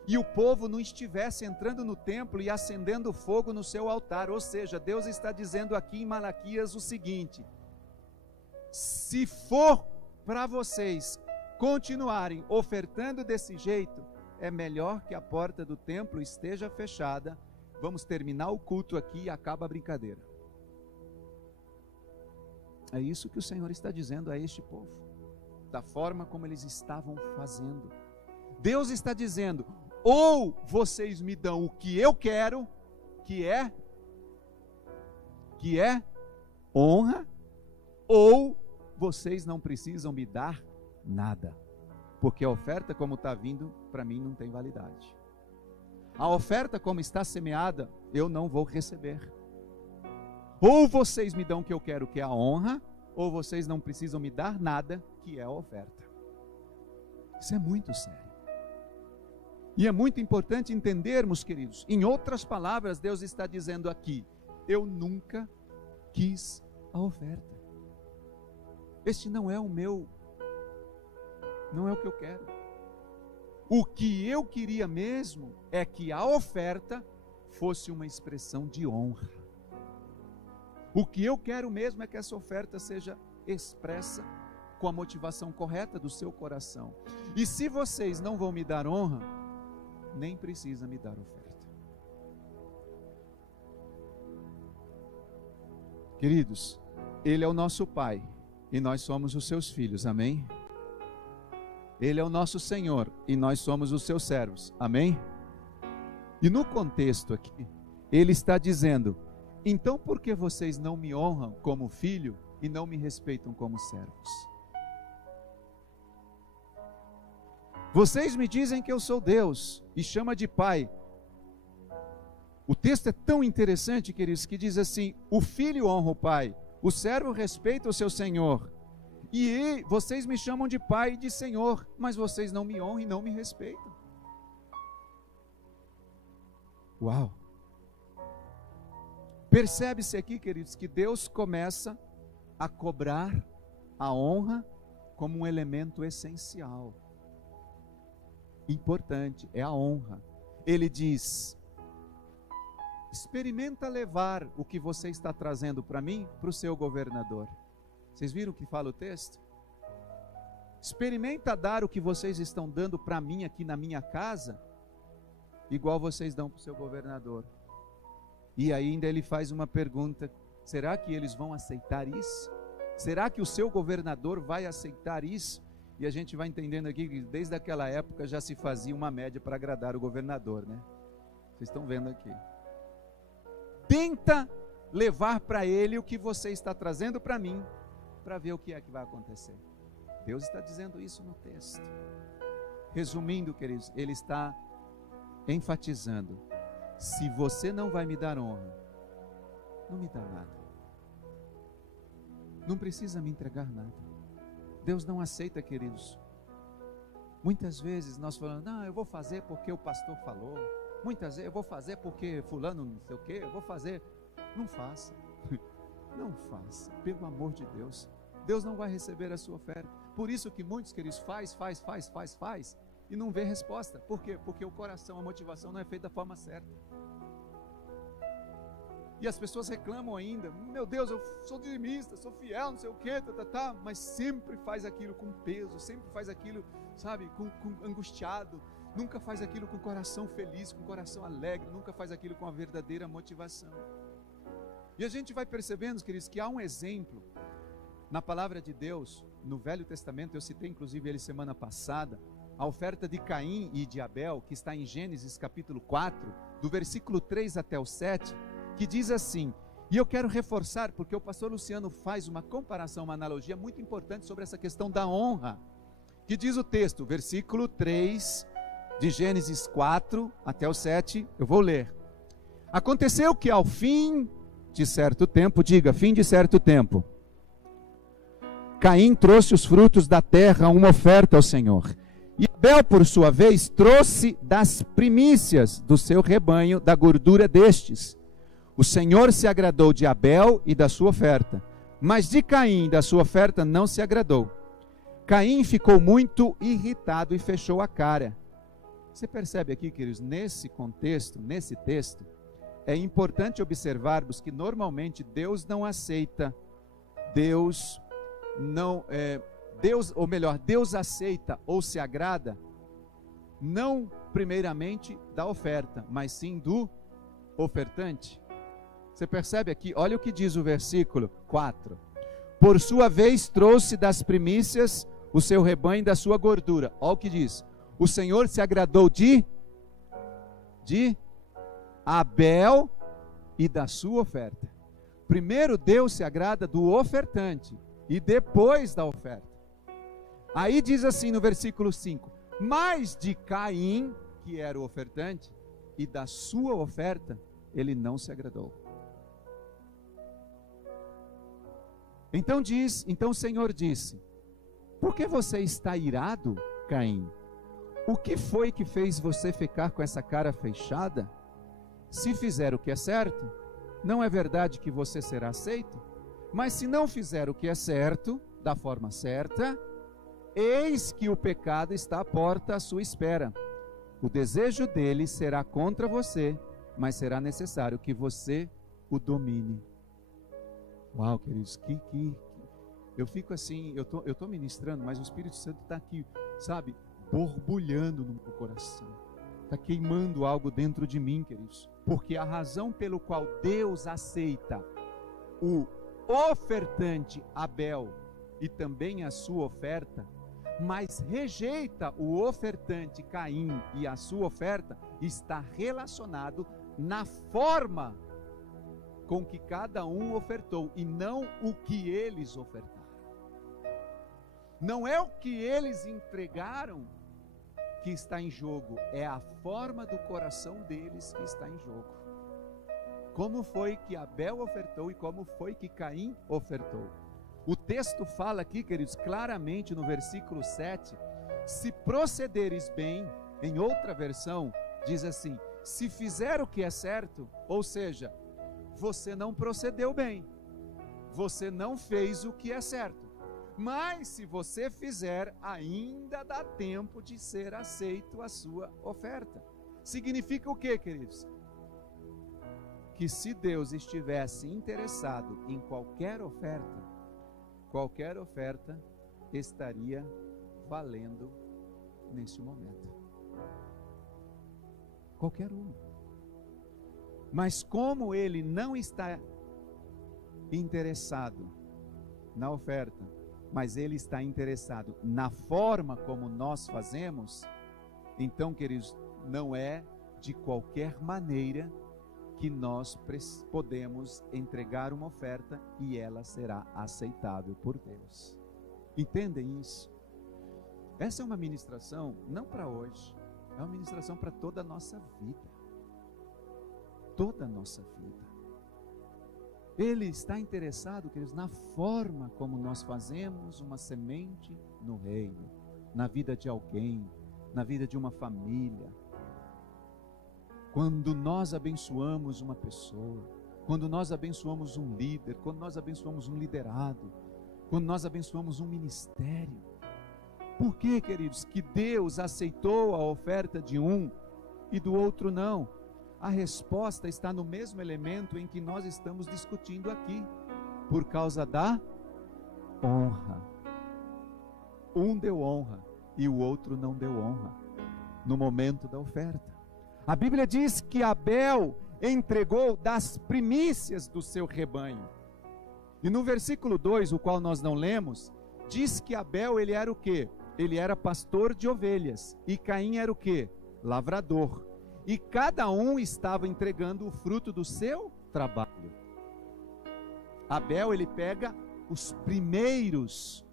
e o povo não estivesse entrando no templo e acendendo fogo no seu altar. Ou seja, Deus está dizendo aqui em Malaquias o seguinte: se for para vocês continuarem ofertando desse jeito, é melhor que a porta do templo esteja fechada, vamos terminar o culto aqui e acaba a brincadeira. É isso que o Senhor está dizendo a este povo, da forma como eles estavam fazendo. Deus está dizendo: ou vocês me dão o que eu quero, que é honra, ou vocês não precisam me dar nada, porque a oferta como está vindo, para mim não tem validade. A oferta como está semeada, eu não vou receber. Ou vocês me dão o que eu quero, que é a honra, ou vocês não precisam me dar nada, que é a oferta. Isso é muito sério. E é muito importante entendermos, queridos. Em outras palavras, Deus está dizendo aqui: eu nunca quis a oferta. Este não é o meu, não é o que eu quero. O que eu queria mesmo é que a oferta fosse uma expressão de honra. O que eu quero mesmo é que essa oferta seja expressa com a motivação correta do seu coração. E se vocês não vão me dar honra, nem precisa me dar oferta. Queridos, Ele é o nosso Pai e nós somos os seus filhos, amém? Ele é o nosso Senhor e nós somos os seus servos, amém? E no contexto aqui, Ele está dizendo: então por que vocês não me honram como filho e não me respeitam como servos? Vocês me dizem que eu sou Deus e chama de Pai. O texto é tão interessante, queridos, que diz assim: o filho honra o pai, o servo respeita o seu senhor. E vocês me chamam de Pai e de Senhor, mas vocês não me honram e não me respeitam. Uau! Percebe-se aqui, queridos, que Deus começa a cobrar a honra como um elemento essencial. Importante, é a honra. Ele diz: experimenta levar o que você está trazendo para mim, para o seu governador. Vocês viram o que fala o texto? Experimenta dar o que vocês estão dando para mim aqui na minha casa, igual vocês dão para o seu governador. E ainda ele faz uma pergunta: será que eles vão aceitar isso? Será que o seu governador vai aceitar isso? E a gente vai entendendo aqui que desde aquela época já se fazia uma média para agradar o governador, né? Vocês estão vendo aqui. Tenta levar para ele o que você está trazendo para mim, para ver o que é que vai acontecer. Deus está dizendo isso no texto. Resumindo, queridos, Ele está enfatizando: se você não vai me dar honra, não me dá nada. Não precisa me entregar nada. Deus não aceita, queridos. Muitas vezes nós falamos: não, eu vou fazer porque o pastor falou. Muitas vezes eu vou fazer porque fulano não sei o quê, eu vou fazer. Não faça. Não faça, pelo amor de Deus. Deus não vai receber a sua oferta. Por isso que muitos, queridos, faz e não vê resposta. Por quê? Porque o coração, a motivação não é feita da forma certa. E as pessoas reclamam ainda: meu Deus, eu sou dizimista, sou fiel, não sei o quê, mas sempre faz aquilo com peso, sempre faz aquilo, sabe, com angustiado, nunca faz aquilo com coração feliz, com coração alegre, nunca faz aquilo com a verdadeira motivação. E a gente vai percebendo, queridos, que há um exemplo na palavra de Deus, no Velho Testamento. Eu citei inclusive ele semana passada, a oferta de Caim e de Abel, que está em Gênesis capítulo 4, do versículo 3 até o 7, que diz assim, e eu quero reforçar, porque o pastor Luciano faz uma comparação, uma analogia muito importante sobre essa questão da honra, que diz o texto, versículo 3 de Gênesis 4 até o 7, eu vou ler. Aconteceu que ao fim de certo tempo, diga, fim de certo tempo, Caim trouxe os frutos da terra, uma oferta ao Senhor. E Abel, por sua vez, trouxe das primícias do seu rebanho, da gordura destes. O Senhor se agradou de Abel e da sua oferta, mas de Caim e da sua oferta não se agradou. Caim ficou muito irritado e fechou a cara. Você percebe aqui, queridos, nesse contexto, nesse texto, é importante observarmos que normalmente Deus não aceita, Deus aceita ou se agrada, não primeiramente da oferta, mas sim do ofertante. Você percebe aqui, olha o que diz o versículo 4. Por sua vez trouxe das primícias o seu rebanho da sua gordura. Olha o que diz. O Senhor se agradou de Abel e da sua oferta. Primeiro Deus se agrada do ofertante e depois da oferta. Aí diz assim no versículo 5: mas de Caim, que era o ofertante, e da sua oferta, ele não se agradou. Então o Senhor disse: por que você está irado, Caim? O que foi que fez você ficar com essa cara fechada? Se fizer o que é certo, não é verdade que você será aceito? Mas se não fizer o que é certo, da forma certa, eis que o pecado está à porta à sua espera. O desejo dele será contra você, mas será necessário que você o domine. Uau, queridos, eu fico assim, eu tô ministrando, mas o Espírito Santo está aqui, sabe, borbulhando no meu coração. Está queimando algo dentro de mim, queridos. Porque a razão pelo qual Deus aceita o ofertante Abel e também a sua oferta, mas rejeita o ofertante Caim e a sua oferta, está relacionado na forma com que cada um ofertou e não o que eles ofertaram. Não é o que eles entregaram que está em jogo, é a forma do coração deles que está em jogo. Como foi que Abel ofertou e como foi que Caim ofertou? O texto fala aqui, queridos, claramente no versículo 7, se procederes bem, em outra versão, diz assim, se fizer o que é certo, ou seja, você não procedeu bem, você não fez o que é certo, mas se você fizer, ainda dá tempo de ser aceito a sua oferta. Significa o que, queridos? Que se Deus estivesse interessado em qualquer oferta estaria valendo nesse momento. Qualquer uma. Mas como ele não está interessado na oferta, mas ele está interessado na forma como nós fazemos, então, queridos, não é de qualquer maneira que nós podemos entregar uma oferta e ela será aceitável por Deus. Entendem isso? Essa é uma ministração não para hoje, é uma ministração para toda a nossa vida. Toda a nossa vida. Ele está interessado, queridos, na forma como nós fazemos uma semente no reino, na vida de alguém, na vida de uma família. Quando nós abençoamos uma pessoa, quando nós abençoamos um líder, quando nós abençoamos um liderado, quando nós abençoamos um ministério. Por que, queridos, que Deus aceitou a oferta de um e do outro não? A resposta está no mesmo elemento em que nós estamos discutindo aqui, por causa da honra. Um deu honra e o outro não deu honra no momento da oferta. A Bíblia diz que Abel entregou das primícias do seu rebanho. E no versículo 2, o qual nós não lemos, diz que Abel, ele era o quê? Ele era pastor de ovelhas. E Caim era o quê? Lavrador. E cada um estava entregando o fruto do seu trabalho. Abel, ele pega os primeiros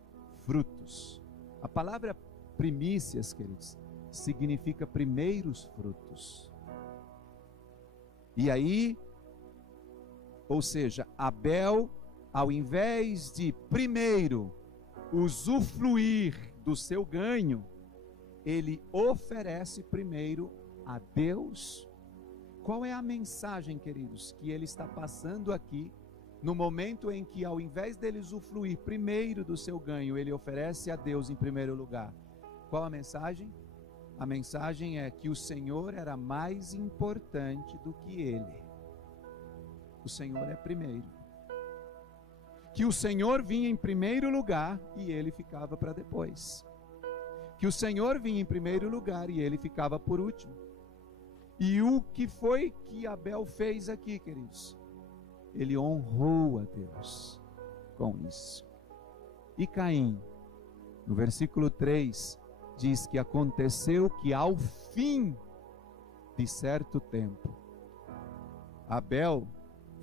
frutos. A palavra primícias, queridos, significa primeiros frutos. E aí, ou seja, Abel, ao invés de primeiro usufruir do seu ganho, ele oferece primeiro a Deus. Qual é a mensagem, queridos, que ele está passando aqui, no momento em que, ao invés dele usufruir primeiro do seu ganho, ele oferece a Deus em primeiro lugar? Qual a mensagem? A mensagem é que o Senhor era mais importante do que ele. O Senhor é primeiro. Que o Senhor vinha em primeiro lugar e ele ficava para depois. Que o Senhor vinha em primeiro lugar e ele ficava por último. E o que foi que Abel fez aqui, queridos? Ele honrou a Deus com isso. E Caim, no versículo 3, diz que aconteceu que ao fim de certo tempo, Abel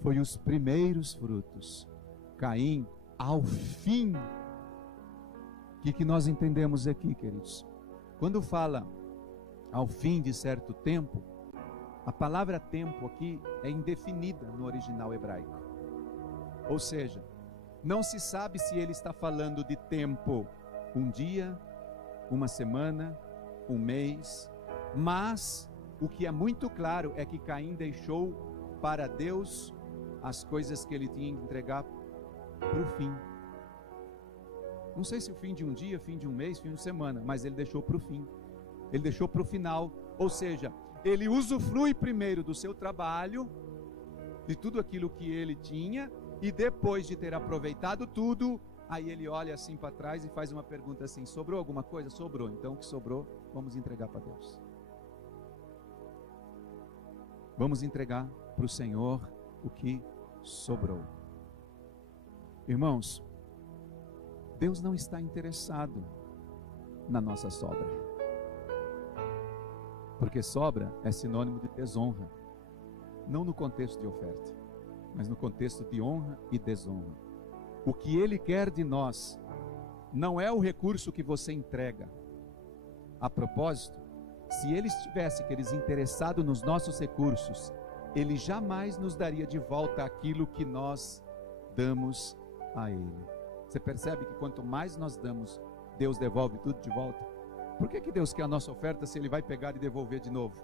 foi os primeiros frutos. Caim, ao fim. O que nós entendemos aqui, queridos? Quando fala ao fim de certo tempo, a palavra tempo aqui é indefinida no original hebraico. Ou seja, não se sabe se ele está falando de tempo um dia, uma semana, um mês, mas o que é muito claro é que Caim deixou para Deus as coisas que ele tinha que entregar para o fim. Não sei se o fim de um dia, fim de um mês, fim de semana, mas ele deixou para o fim. Ele deixou para o final. Ou seja, ele usufrui primeiro do seu trabalho, de tudo aquilo que ele tinha, e depois de ter aproveitado tudo, aí ele olha assim para trás e faz uma pergunta assim: sobrou alguma coisa? Sobrou. Então o que sobrou, vamos entregar para Deus. Vamos entregar para o Senhor o que sobrou. Irmãos, Deus não está interessado na nossa sobra, porque sobra é sinônimo de desonra, não no contexto de oferta, mas no contexto de honra e desonra. O que Ele quer de nós não é o recurso que você entrega. A propósito, se Ele estivesse, queridos, interessado nos nossos recursos, Ele jamais nos daria de volta aquilo que nós damos a Ele. Você percebe que quanto mais nós damos, Deus devolve tudo de volta? Por que Deus quer a nossa oferta se Ele vai pegar e devolver de novo?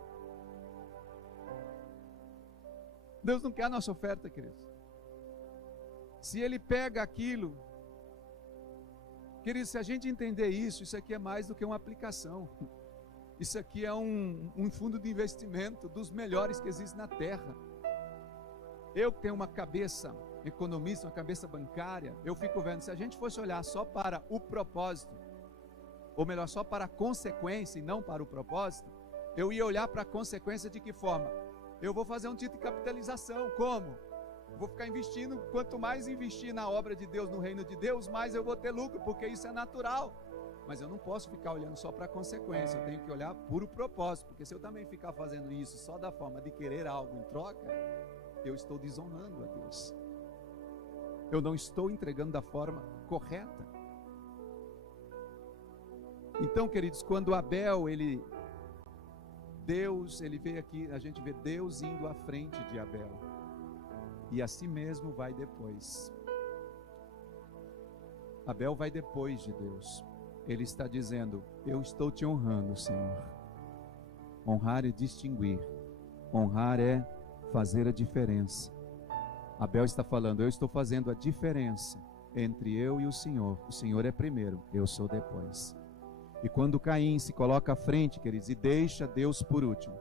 Deus não quer a nossa oferta, queridos. Se Ele pega aquilo, queridos, se a gente entender isso, isso aqui é mais do que uma aplicação. Isso aqui é um fundo de investimento dos melhores que existe na terra. Eu que tenho uma cabeça economista, uma cabeça bancária, eu fico vendo, se a gente fosse olhar só para o propósito, ou melhor, só para a consequência e não para o propósito, eu ia olhar para a consequência de que forma? Eu vou fazer um tipo de capitalização. Como? Vou ficar investindo, quanto mais investir na obra de Deus, no reino de Deus, mais eu vou ter lucro, porque isso é natural. Mas eu não posso ficar olhando só para a consequência, eu tenho que olhar por o propósito, porque se eu também ficar fazendo isso só da forma de querer algo em troca, eu estou desonrando a Deus. Eu não estou entregando da forma correta. Então, queridos, quando Abel, ele veio aqui, a gente vê Deus indo à frente de Abel, e assim mesmo vai depois. Abel vai depois de Deus. Ele está dizendo: eu estou te honrando, Senhor. Honrar é distinguir, honrar é fazer a diferença. Abel está falando: eu estou fazendo a diferença entre eu e o Senhor. O Senhor é primeiro, eu sou depois. E quando Caim se coloca à frente, queridos, e deixa Deus por último,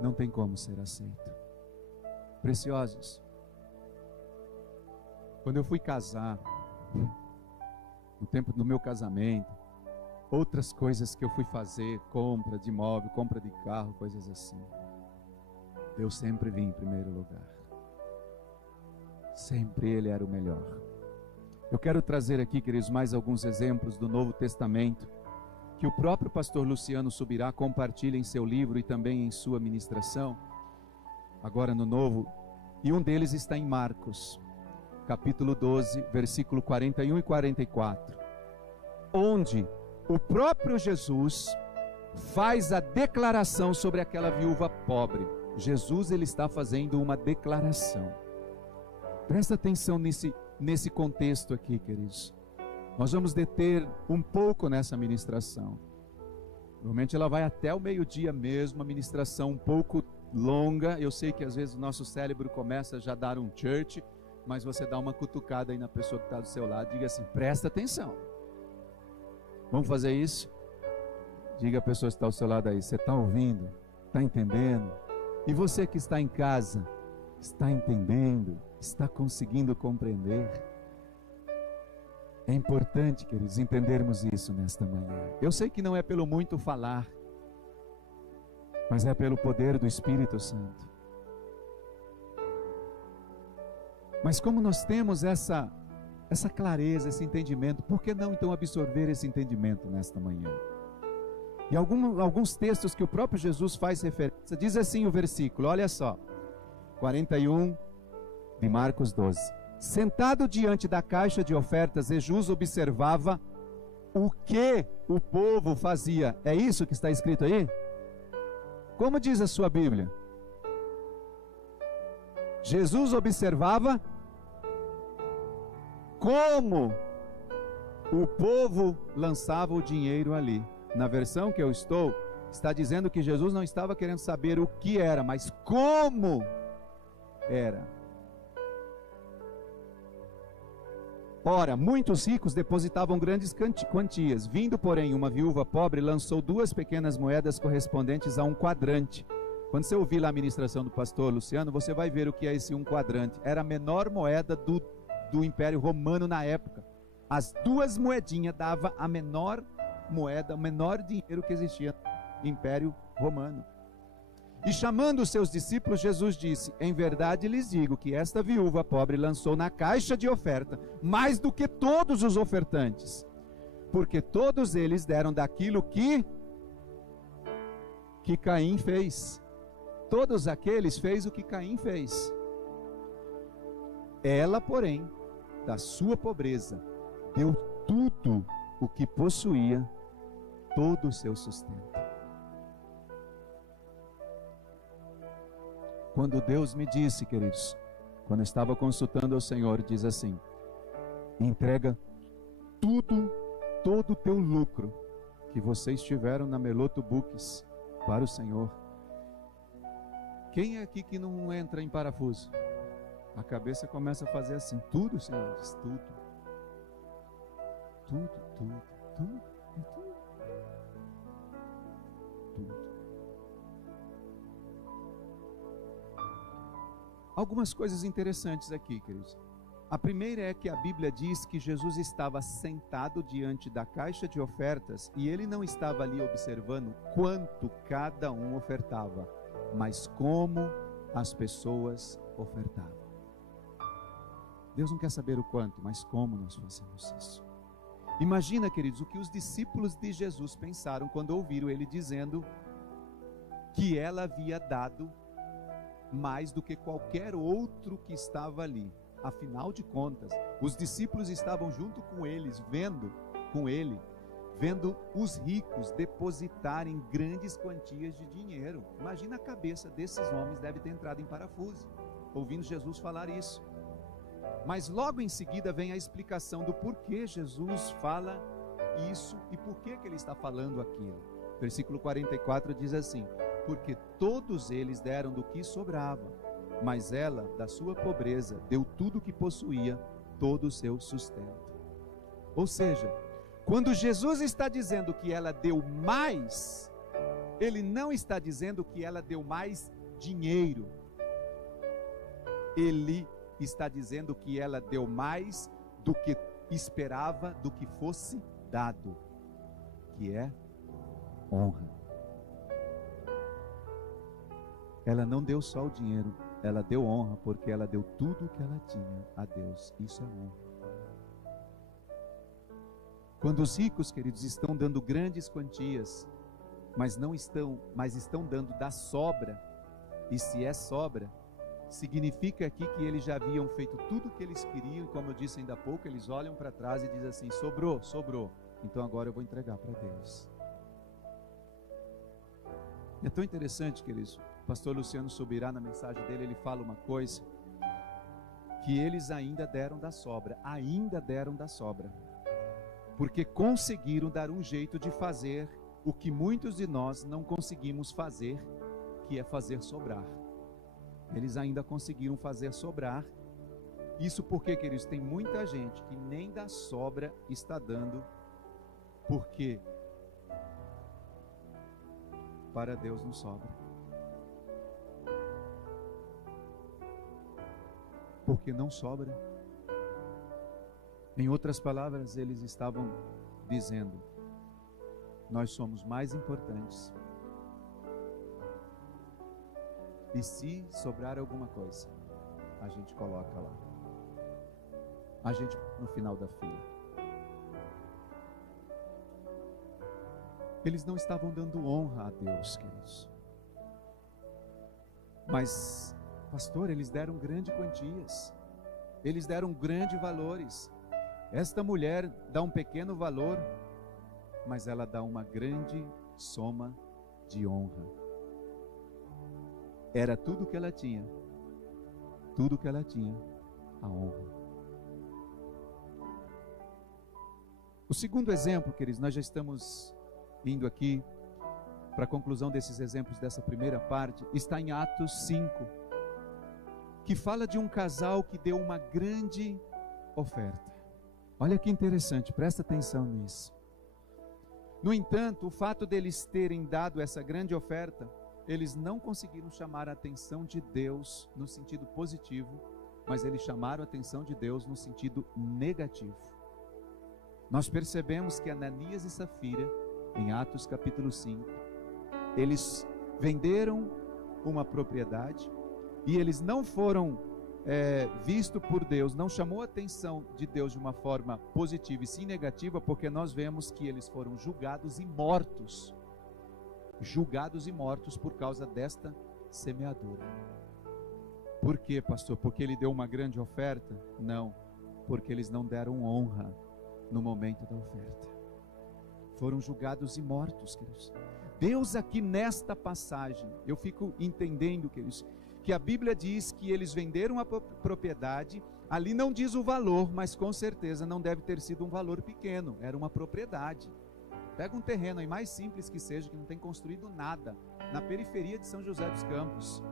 não tem como ser aceito. Preciosos, quando eu fui casar, no tempo do meu casamento, outras coisas que eu fui fazer, compra de imóvel, compra de carro, coisas assim, Deus sempre vinha em primeiro lugar. Sempre Ele era o melhor. Eu quero trazer aqui, queridos, mais alguns exemplos do Novo Testamento, que o próprio pastor Luciano Subirá compartilha em seu livro e também em sua ministração, agora no Novo, e um deles está em Marcos, capítulo 12, versículo 41 e 44, onde o próprio Jesus faz a declaração sobre aquela viúva pobre. Jesus, ele está fazendo uma declaração. Presta atenção nesse contexto aqui, queridos. Nós vamos deter um pouco nessa ministração. Provavelmente ela vai até o meio-dia mesmo, a ministração um pouco longa. Eu sei que às vezes o nosso cérebro começa a já dar um church, mas você dá uma cutucada aí na pessoa que está do seu lado, diga assim: presta atenção. Vamos fazer isso? Diga a pessoa que está ao seu lado aí: você está ouvindo? Está entendendo? E você que está em casa, está entendendo? Está conseguindo compreender? É importante, queridos, entendermos isso nesta manhã. Eu sei que não é pelo muito falar, mas é pelo poder do Espírito Santo. Mas como nós temos essa clareza, esse entendimento, por que não então absorver esse entendimento nesta manhã? E alguns textos que o próprio Jesus faz referência, diz assim o versículo, olha só, 41 de Marcos 12. Sentado diante da caixa de ofertas, Jesus observava o que o povo fazia. É isso que está escrito aí? Como diz a sua Bíblia? Jesus observava como o povo lançava o dinheiro ali. Na versão que eu estou, está dizendo que Jesus não estava querendo saber o que era, mas como era. Ora, muitos ricos depositavam grandes quantias. Vindo, porém, uma viúva pobre, lançou 2 pequenas moedas correspondentes a 1 quadrante. Quando você ouvir lá a ministração do pastor Luciano, você vai ver o que é esse 1 quadrante. Era a menor moeda do Império Romano na época. As 2 moedinhas davam a menor moeda, o menor dinheiro que existia no Império Romano. E chamando os seus discípulos, Jesus disse: em verdade lhes digo que esta viúva pobre lançou na caixa de oferta mais do que todos os ofertantes, porque todos eles deram daquilo que Caim fez. Todos aqueles fez o que Caim fez. Ela, porém, da sua pobreza, deu tudo o que possuía, todo o seu sustento. Quando Deus me disse, queridos, quando eu estava consultando ao Senhor, diz assim: entrega tudo, todo o teu lucro que vocês tiveram na Meloto Books para o Senhor. Quem é aqui que não entra em parafuso? A cabeça começa a fazer assim: tudo, Senhor, diz tudo. Tudo, tudo, tudo, tudo. Tudo. Algumas coisas interessantes aqui, queridos. A primeira é que a Bíblia diz que Jesus estava sentado diante da caixa de ofertas e ele não estava ali observando quanto cada um ofertava, mas como as pessoas ofertavam. Deus não quer saber o quanto, mas como nós fazemos isso. Imagina, queridos, o que os discípulos de Jesus pensaram quando ouviram ele dizendo que ela havia dado mais do que qualquer outro que estava ali. Afinal de contas, os discípulos estavam junto com eles, vendo os ricos depositarem grandes quantias de dinheiro. Imagina a cabeça desses homens deve ter entrado em parafuso, ouvindo Jesus falar isso. Mas logo em seguida vem a explicação do porquê Jesus fala isso e por que ele está falando aquilo. Versículo 44 diz assim: porque todos eles deram do que sobrava, mas ela, da sua pobreza, deu tudo o que possuía, todo o seu sustento. Ou seja, quando Jesus está dizendo que ela deu mais, ele não está dizendo que ela deu mais dinheiro. Ele está dizendo que ela deu mais do que esperava, do que fosse dado, que é honra. Ela não deu só o dinheiro, ela deu honra, porque ela deu tudo o que ela tinha a Deus. Isso é honra. Quando os ricos, queridos, estão dando grandes quantias, mas estão dando da sobra, e se é sobra, significa aqui que eles já haviam feito tudo o que eles queriam, e como eu disse ainda há pouco, eles olham para trás e dizem assim: sobrou, então agora eu vou entregar para Deus. É tão interessante, queridos. O pastor Luciano Subirá, na mensagem dele, ele fala uma coisa, que eles ainda deram da sobra, porque conseguiram dar um jeito de fazer o que muitos de nós não conseguimos fazer, que é fazer sobrar. Eles ainda conseguiram fazer sobrar. Isso porque, queridos, tem muita gente que nem da sobra está dando, porque para Deus não sobra. Porque não sobra. Em outras palavras, eles estavam dizendo: nós somos mais importantes. E se sobrar alguma coisa, a gente coloca lá. A gente no final da fila. Eles não estavam dando honra a Deus, queridos. Mas Pastor, eles deram grandes quantias, eles deram grandes valores. Esta mulher dá um pequeno valor, mas ela dá uma grande soma de honra. Era tudo que ela tinha, a honra. O segundo exemplo, queridos, nós já estamos indo aqui para a conclusão desses exemplos dessa primeira parte, está em Atos 5, que fala de um casal que deu uma grande oferta. Olha que interessante, presta atenção nisso. No entanto, o fato deles terem dado essa grande oferta, eles não conseguiram chamar a atenção de Deus no sentido positivo, mas eles chamaram a atenção de Deus no sentido negativo. Nós percebemos que Ananias e Safira, em Atos capítulo 5, eles venderam uma propriedade e eles não foram vistos por Deus, não chamou a atenção de Deus de uma forma positiva e sim negativa, porque nós vemos que eles foram julgados e mortos por causa desta semeadura. Por quê, pastor? Porque ele deu uma grande oferta? Não, porque eles não deram honra no momento da oferta. Foram julgados e mortos, queridos. Deus aqui nesta passagem, eu fico entendendo, queridos, que a Bíblia diz que eles venderam a propriedade. Ali não diz o valor, mas com certeza não deve ter sido um valor pequeno, era uma propriedade. Pega um terreno aí mais simples que seja, que não tem construído nada, na periferia de São José dos Campos,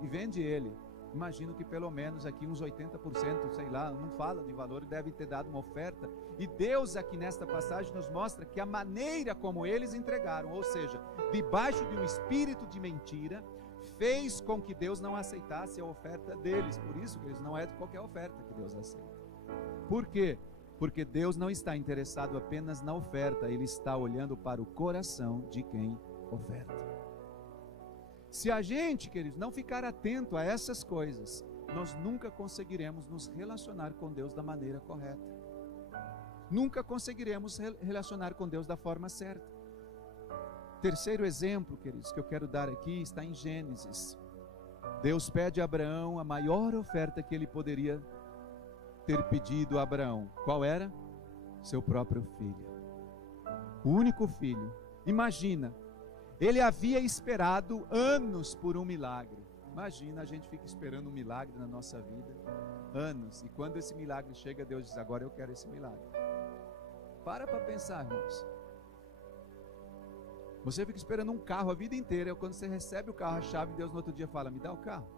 e vende ele. Imagino que pelo menos aqui uns 80%, sei lá, não fala de valor, deve ter dado uma oferta. E Deus aqui nesta passagem nos mostra que a maneira como eles entregaram, ou seja, debaixo de um espírito de mentira, fez com que Deus não aceitasse a oferta deles. Por isso que eles não é de qualquer oferta que Deus aceita. Por quê? Porque Deus não está interessado apenas na oferta, Ele está olhando para o coração de quem oferta. Se a gente, queridos, não ficar atento a essas coisas, nós nunca conseguiremos nos relacionar com Deus da maneira correta. Nunca conseguiremos relacionar com Deus da forma certa. Terceiro exemplo, queridos, que eu quero dar aqui está em Gênesis. Deus pede a Abraão a maior oferta que ele poderia ter pedido a Abraão. Qual era? Seu próprio filho. O único filho. Imagina. Ele havia esperado anos por um milagre. Imagina, a gente fica esperando um milagre na nossa vida, anos, e quando esse milagre chega, Deus diz, agora eu quero esse milagre. Para pensar, irmãos. Você fica esperando um carro a vida inteira, quando você recebe o carro, a chave, Deus no outro dia fala, me dá o carro.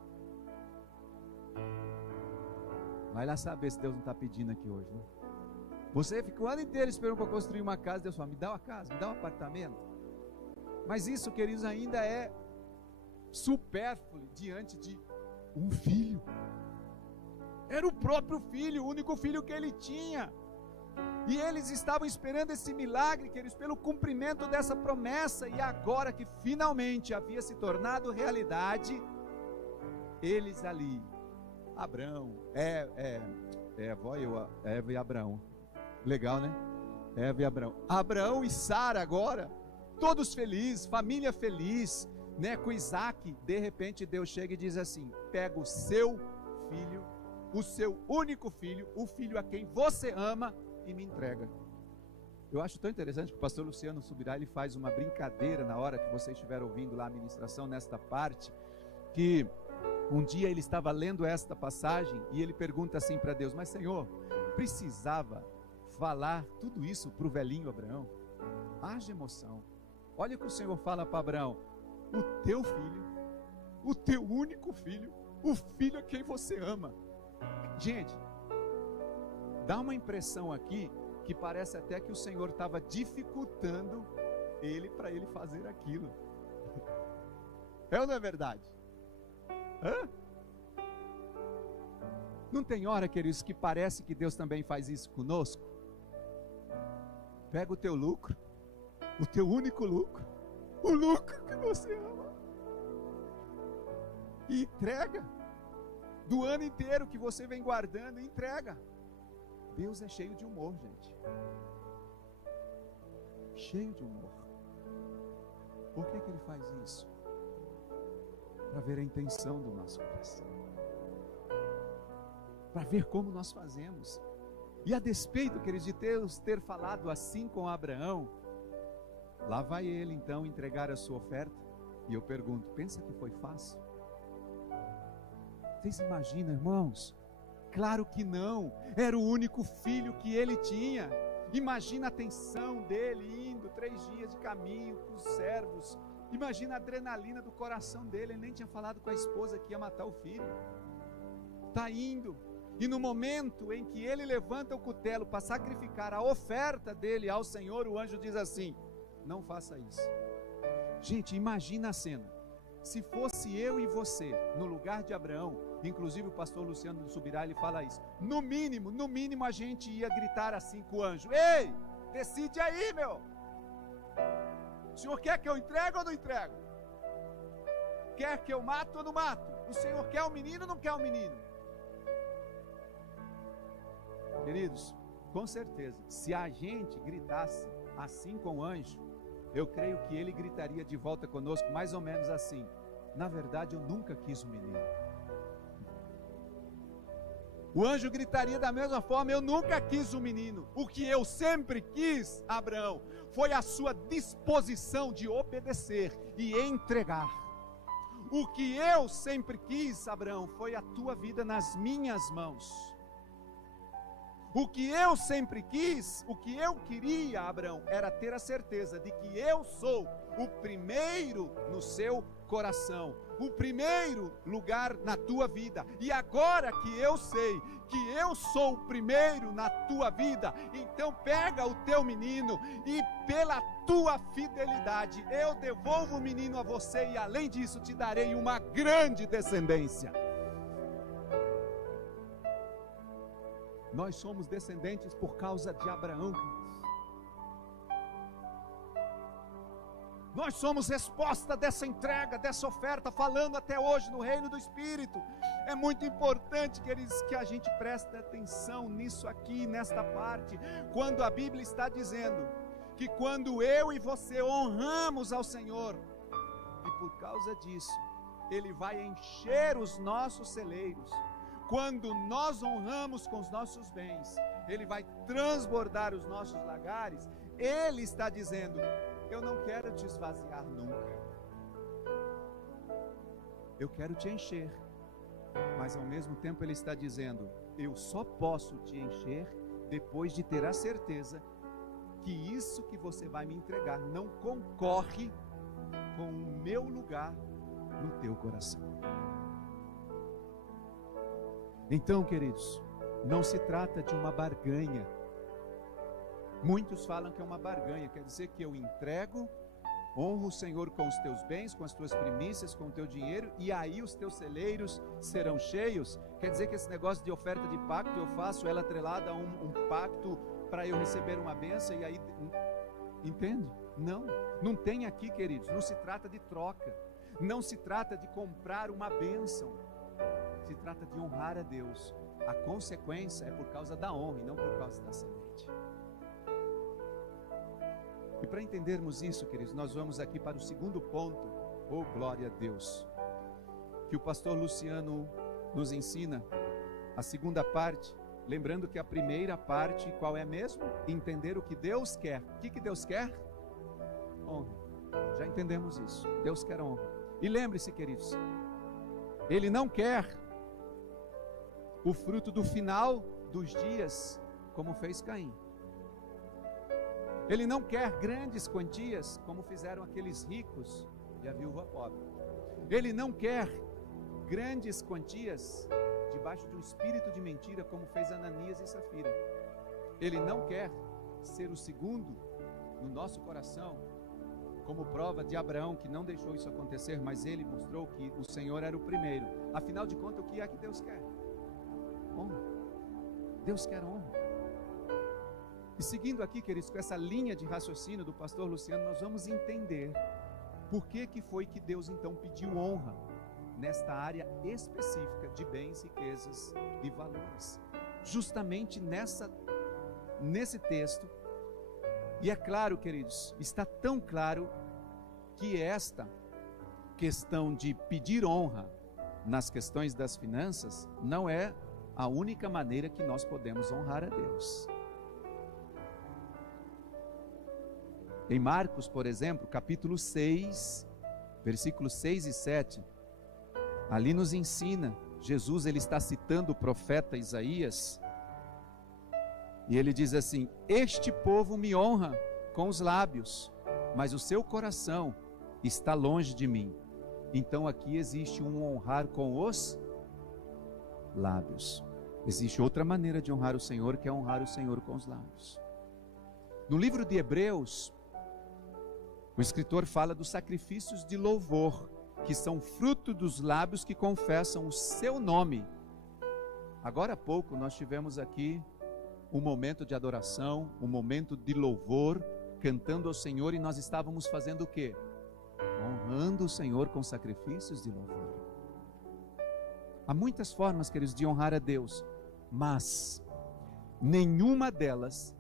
Vai lá saber se Deus não está pedindo aqui hoje, né? Você fica o ano inteiro esperando para construir uma casa, Deus fala, me dá uma casa, me dá um apartamento. Mas isso, queridos, ainda é supérfluo diante de um filho. Era o próprio filho, o único filho que ele tinha. E eles estavam esperando esse milagre, queridos, pelo cumprimento dessa promessa. E agora que finalmente havia se tornado realidade, eles ali, Abraão, Eva e Abraão. Legal, né? Eva e Abraão. Abraão e Sara agora, todos felizes, família feliz, né? Com Isaac. De repente Deus chega e diz assim, pega o seu filho, o seu único filho, o filho a quem você ama, e me entrega. Eu acho tão interessante que o pastor Luciano Subirá, ele faz uma brincadeira na hora que você estiver ouvindo lá a ministração nesta parte, que um dia ele estava lendo esta passagem e ele pergunta assim para Deus, mas Senhor, precisava falar tudo isso para o velhinho Abraão? Haja emoção. Olha o que o Senhor fala para Abraão, o teu filho, o teu único filho, o filho a quem você ama. Gente, dá uma impressão aqui que parece até que o Senhor estava dificultando ele para ele fazer aquilo. É ou não é verdade? Hã? Não tem hora, queridos, que parece que Deus também faz isso conosco? Pega o teu lucro, o teu único lucro, o lucro que você ama, e entrega, do ano inteiro que você vem guardando, entrega. Deus é cheio de humor, gente. Cheio de humor. Por que ele faz isso? para ver a intenção do nosso coração, para ver como nós fazemos. E a despeito, queridos, de Deus ter falado assim com Abraão, lá vai ele então entregar a sua oferta. E eu pergunto, pensa que foi fácil? Vocês imaginam, irmãos? Claro que não, era o único filho que ele tinha. Imagina a tensão dele indo 3 dias de caminho com os servos. Imagina a adrenalina do coração dele. Ele nem tinha falado com a esposa que ia matar o filho. Está indo, e no momento em que ele levanta o cutelo para sacrificar a oferta dele ao Senhor, o anjo diz assim: não faça isso. Gente, imagina a cena. Se fosse eu e você no lugar de Abraão, inclusive o pastor Luciano do Subirá, ele fala isso, no mínimo a gente ia gritar assim com o anjo: ei, decide aí, meu, o senhor quer que eu entregue ou não entrego? Quer que eu mato ou não mato? O senhor quer o menino ou não quer o menino? Queridos, com certeza, se a gente gritasse assim com o anjo, eu creio que ele gritaria de volta conosco mais ou menos assim: na verdade eu nunca quis o menino. O anjo gritaria da mesma forma: eu nunca quis o menino. O que eu sempre quis, Abraão, foi a sua disposição de obedecer e entregar. O que eu sempre quis, Abraão, foi a tua vida nas minhas mãos. O que eu sempre quis, o que eu queria, Abraão, era ter a certeza de que eu sou o primeiro no seu coração, o primeiro lugar na tua vida. E agora que eu sei que eu sou o primeiro na tua vida, então pega o teu menino e pela tua fidelidade eu devolvo o menino a você, e além disso te darei uma grande descendência. Nós somos descendentes por causa de Abraão, queridos. Nós somos resposta dessa entrega, dessa oferta, falando até hoje no reino do Espírito. É muito importante, queridos, que a gente preste atenção nisso aqui, nesta parte, quando a Bíblia está dizendo que quando eu e você honramos ao Senhor, e por causa disso, Ele vai encher os nossos celeiros. Quando nós honramos com os nossos bens, Ele vai transbordar os nossos lagares. Ele está dizendo: eu não quero te esvaziar nunca, eu quero te encher. Mas ao mesmo tempo Ele está dizendo: eu só posso te encher depois de ter a certeza que isso que você vai me entregar não concorre com o meu lugar no teu coração. Então, queridos, não se trata de uma barganha. Muitos falam que é uma barganha, quer dizer que eu entrego, honro o Senhor com os teus bens, com as tuas primícias, com o teu dinheiro, e aí os teus celeiros serão cheios. Quer dizer que esse negócio de oferta de pacto, eu faço ela atrelada a um pacto para eu receber uma bênção, e aí, entende? Não tem aqui, queridos, não se trata de troca, não se trata de comprar uma bênção. Se trata de honrar a Deus. A consequência é por causa da honra e não por causa da semente. E para entendermos isso, queridos, nós vamos aqui para o segundo ponto. Oh, glória a Deus, que o pastor Luciano nos ensina. A segunda parte, lembrando que a primeira parte, qual é mesmo? Entender o que Deus quer. O que Deus quer? Honra. Já entendemos isso. Deus quer honra. E lembre-se, queridos, Ele não quer o fruto do final dos dias, como fez Caim. Ele não quer grandes quantias, como fizeram aqueles ricos e a viúva pobre. Ele não quer grandes quantias debaixo de um espírito de mentira, como fez Ananias e Safira. Ele não quer ser o segundo no nosso coração, como prova de Abraão, que não deixou isso acontecer, mas ele mostrou que o Senhor era o primeiro. Afinal de contas, o que é que Deus quer? Honra. Deus quer honra. E seguindo aqui, queridos, com essa linha de raciocínio do pastor Luciano, nós vamos entender por que foi que Deus então pediu honra nesta área específica de bens, riquezas e valores. Justamente nesse texto. E é claro, queridos, está tão claro que questão de pedir honra nas questões das finanças não é a única maneira que nós podemos honrar a Deus. Em Marcos, por exemplo, capítulo 6, versículos 6 e 7, ali nos ensina, Jesus ele está citando o profeta Isaías, e ele diz assim: este povo me honra com os lábios, mas o seu coração está longe de mim. Então aqui existe um honrar com os lábios. Existe outra maneira de honrar o Senhor, que é honrar o Senhor com os lábios. No livro de Hebreus, o escritor fala dos sacrifícios de louvor, que são fruto dos lábios que confessam o seu nome. Agora há pouco nós tivemos aqui um momento de adoração, um momento de louvor, cantando ao Senhor, e nós estávamos fazendo o quê? Honrando o Senhor com sacrifícios de louvor. Há muitas formas, queridos, de honrar a Deus, mas nenhuma delas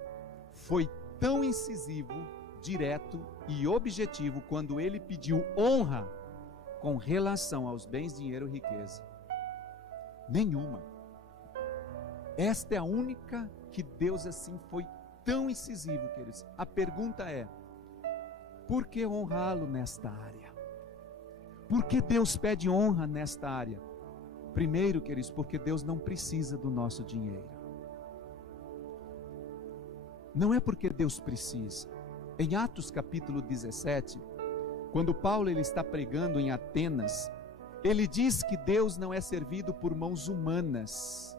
foi tão incisivo, direto e objetivo quando ele pediu honra com relação aos bens, dinheiro e riqueza. Nenhuma. Esta é a única que Deus assim foi tão incisivo, queridos. A pergunta é: por que honrá-lo nesta área? Por que Deus pede honra nesta área? Primeiro, queridos, porque Deus não precisa do nosso dinheiro. Não é porque Deus precisa. Em Atos capítulo 17, quando Paulo ele está pregando em Atenas, ele diz que Deus não é servido por mãos humanas.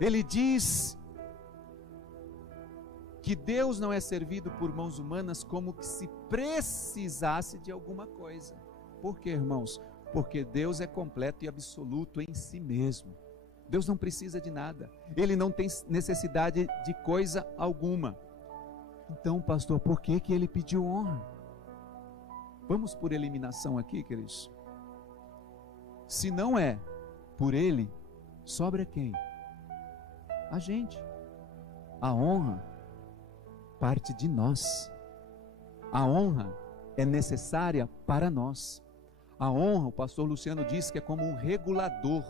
Ele diz que Deus não é servido por mãos humanas como que se precisasse de alguma coisa. Por quê, irmãos? Porque Deus é completo e absoluto em si mesmo. Deus não precisa de nada. Ele não tem necessidade de coisa alguma. Então, pastor, por que ele pediu honra? Vamos por eliminação aqui, queridos. Se não é por ele, sobra quem? A gente. A honra parte de nós. A honra é necessária para nós. A honra, o pastor Luciano disse que é como um regulador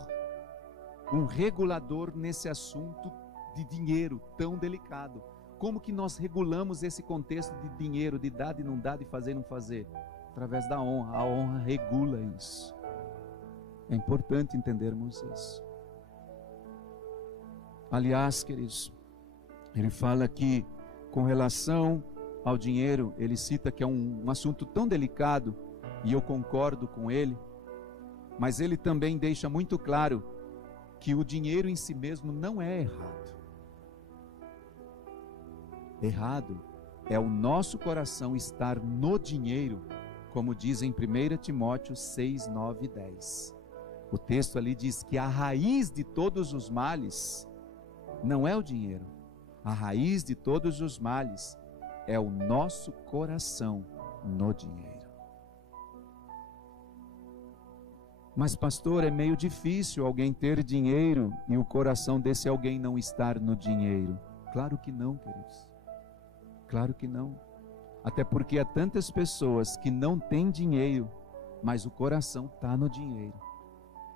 nesse assunto de dinheiro tão delicado. Como que nós regulamos esse contexto de dinheiro, de dar e não dar, de fazer e não fazer? Através da honra. A honra regula isso. É importante entendermos isso. Aliás, queridos, ele fala que com relação ao dinheiro, ele cita que é um assunto tão delicado, e eu concordo com ele, mas ele também deixa muito claro que o dinheiro em si mesmo não é errado. Errado é o nosso coração estar no dinheiro, como diz em 1 Timóteo 6, 9 e 10. O texto ali diz que a raiz de todos os males não é o dinheiro. A raiz de todos os males é o nosso coração no dinheiro. Mas pastor, é meio difícil alguém ter dinheiro e o coração desse alguém não estar no dinheiro. Claro que não, queridos. Claro que não. Até porque há tantas pessoas que não têm dinheiro, mas o coração está no dinheiro.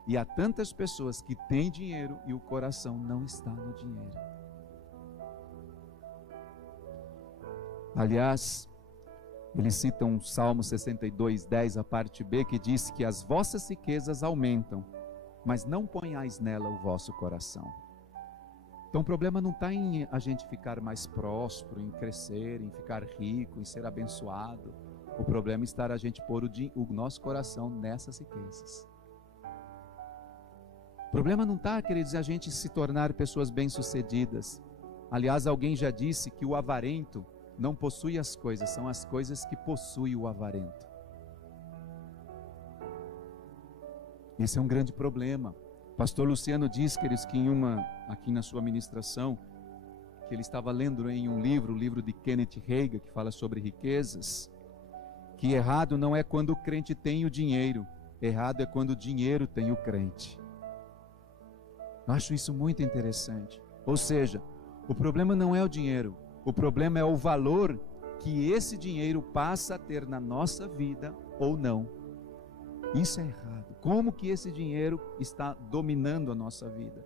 E há tantas pessoas que têm dinheiro e o coração não está no dinheiro. Aliás, ele cita um Salmo 62, 10, a parte B, que diz que as vossas riquezas aumentam, mas não ponhais nela o vosso coração. Então o problema não está em a gente ficar mais próspero, em crescer, em ficar rico, em ser abençoado. O problema está a gente pôr o nosso coração nessas riquezas. O problema não está, queridos, a gente se tornar pessoas bem-sucedidas. Aliás, alguém já disse que o avarento não possui as coisas, são as coisas que possuem o avarento. Esse é um grande problema. Pastor Luciano diz, queridos, que aqui na sua ministração, que ele estava lendo em um livro, o livro de Kenneth Hagin, que fala sobre riquezas, que errado não é quando o crente tem o dinheiro, errado é quando o dinheiro tem o crente. Eu acho isso muito interessante. Ou seja, o problema não é o dinheiro, o problema é o valor que esse dinheiro passa a ter na nossa vida ou não. Isso é errado. Como que esse dinheiro está dominando a nossa vida?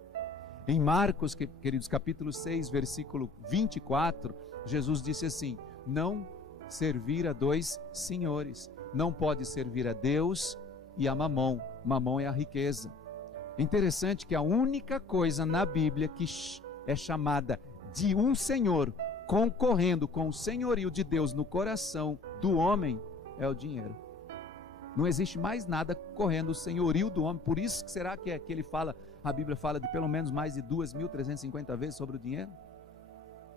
Em Marcos, queridos, capítulo 6, versículo 24, Jesus disse assim: não servir a dois senhores. Não pode servir a Deus e a Mamon. Mamon é a riqueza. É interessante que a única coisa na Bíblia que é chamada de um senhor concorrendo com o senhorio de Deus no coração do homem é o dinheiro. Não existe mais nada correndo o senhorio do homem. Por isso, será que ele fala, a Bíblia fala de pelo menos mais de 2.350 vezes sobre o dinheiro?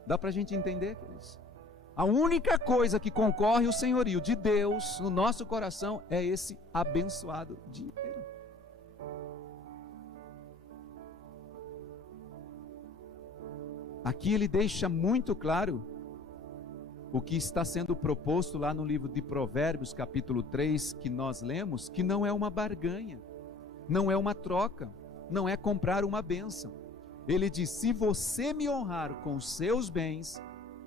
Dá para a gente entender, queridos? A única coisa que concorre o senhorio de Deus no nosso coração é esse abençoado dinheiro. Aqui ele deixa muito claro o que está sendo proposto lá no livro de Provérbios, capítulo 3, que nós lemos, que não é uma barganha, não é uma troca, não é comprar uma bênção. Ele diz: se você me honrar com os seus bens,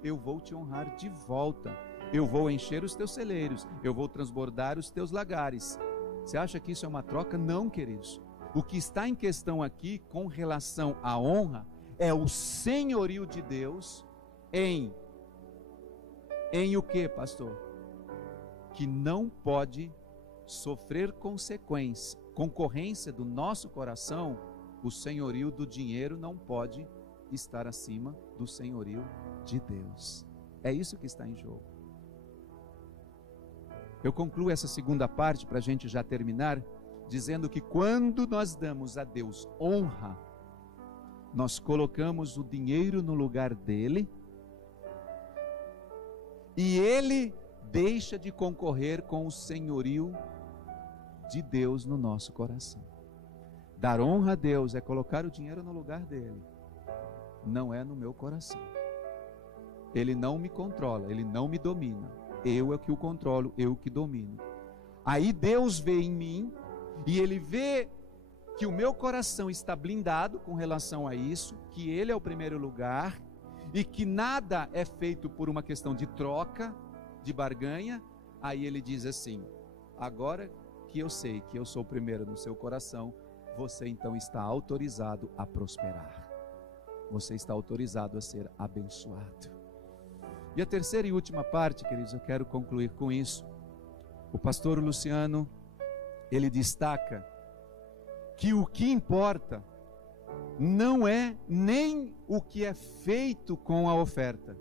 eu vou te honrar de volta. Eu vou encher os teus celeiros, eu vou transbordar os teus lagares. Você acha que isso é uma troca? Não, queridos. O que está em questão aqui, com relação à honra, é o senhorio de Deus em o que, pastor? Que não pode sofrer concorrência do nosso coração. O senhorio do dinheiro não pode estar acima do senhorio de Deus. É isso que está em jogo. Eu concluo essa segunda parte para a gente já terminar, dizendo que quando nós damos a Deus honra, nós colocamos o dinheiro no lugar dele, e ele deixa de concorrer com o senhorio de Deus no nosso coração. Dar honra a Deus é colocar o dinheiro no lugar dele, não é no meu coração. Ele não me controla, ele não me domina. Eu é que o controlo, eu que domino. Aí Deus vê em mim, e ele vê que o meu coração está blindado com relação a isso, que ele é o primeiro lugar, e que nada é feito por uma questão de troca, de barganha. Aí ele diz assim: agora que eu sei que eu sou o primeiro no seu coração, você então está autorizado a prosperar. Você está autorizado a ser abençoado. E a terceira e última parte, queridos, eu quero concluir com isso. O pastor Luciano, ele destaca que o que importa não é nem o que é feito com a oferta,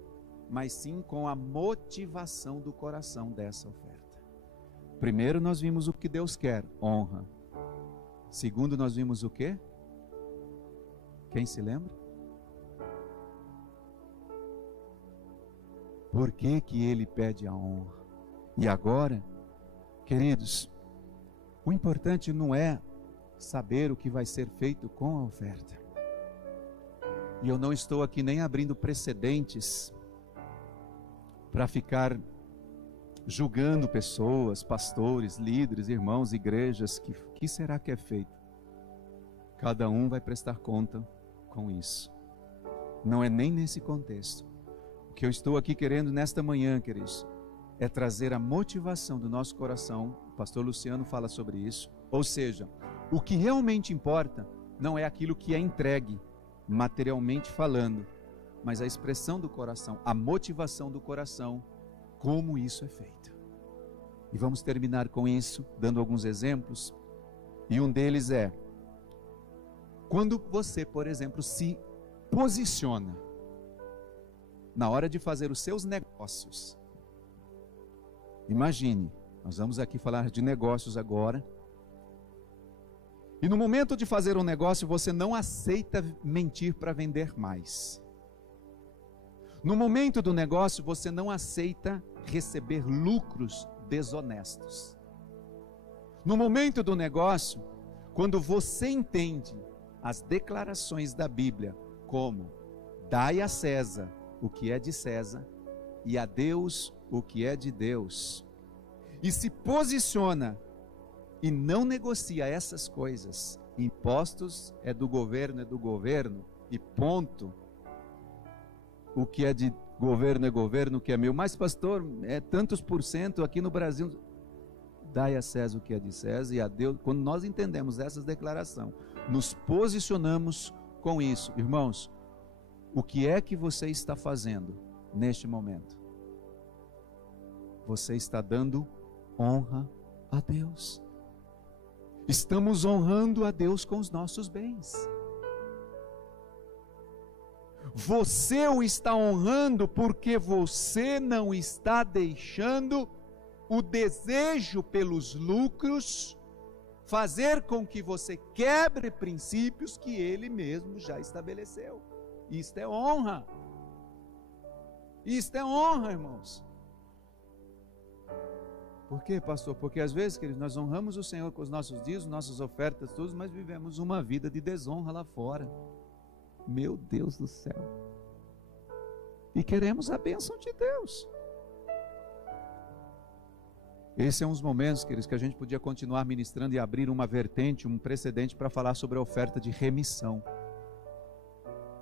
mas sim com a motivação do coração dessa oferta. Primeiro nós vimos o que Deus quer, honra. Segundo nós vimos o quê? Quem se lembra? Por que que ele pede a honra? E agora, queridos, o importante não é saber o que vai ser feito com a oferta. E eu não estou aqui nem abrindo precedentes para ficar julgando pessoas, pastores, líderes, irmãos, igrejas, que será que é feito? Cada um vai prestar conta com isso. Não é nem nesse contexto. O que eu estou aqui querendo nesta manhã, queridos, é trazer a motivação do nosso coração. O pastor Luciano fala sobre isso. Ou seja, o que realmente importa não é aquilo que é entregue, materialmente falando, mas a expressão do coração, a motivação do coração, como isso é feito. E vamos terminar com isso, dando alguns exemplos. E um deles é, quando você, por exemplo, se posiciona na hora de fazer os seus negócios. Imagine, nós vamos aqui falar de negócios agora. E no momento de fazer um negócio, você não aceita mentir para vender mais. No momento do negócio, você não aceita receber lucros desonestos. No momento do negócio, quando você entende as declarações da Bíblia, como dai a César o que é de César e a Deus o que é de Deus, e se posiciona e não negocia essas coisas, impostos é do governo, e ponto. O que é de governo é governo, que é meu. Mas pastor, é tantos por cento aqui no Brasil. Dai a César o que é de César e a Deus. Quando nós entendemos essa declaração, nos posicionamos com isso. Irmãos, o que é que você está fazendo neste momento? Você está dando honra a Deus. Estamos honrando a Deus com os nossos bens. Você o está honrando porque você não está deixando o desejo pelos lucros fazer com que você quebre princípios que Ele mesmo já estabeleceu. Isto é honra. Isto é honra, irmãos. Por quê, pastor? Porque às vezes, queridos, nós honramos o Senhor com os nossos dias, nossas ofertas, tudo, mas vivemos uma vida de desonra lá fora. Meu Deus do céu. E queremos a bênção de Deus. Esse é um dos momentos, queridos, que a gente podia continuar ministrando e abrir uma vertente, um precedente para falar sobre a oferta de remissão.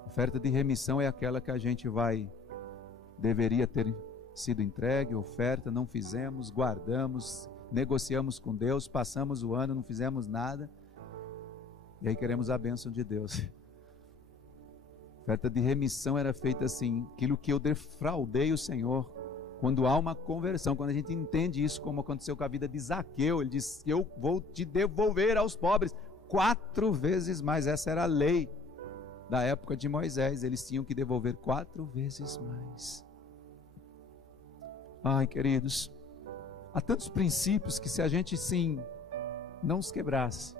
A oferta de remissão é aquela que a gente deveria ter sido entregue, oferta, não fizemos, guardamos, negociamos com Deus, passamos o ano, não fizemos nada, e aí queremos a bênção de Deus. A oferta de remissão era feita assim, aquilo que eu defraudei o Senhor. Quando há uma conversão, quando a gente entende isso, como aconteceu com a vida de Zaqueu, ele diz: eu vou te devolver aos pobres 4 vezes mais. Essa era a lei da época de Moisés, eles tinham que devolver 4 vezes mais. Ai, queridos, há tantos princípios que se a gente sim não os quebrasse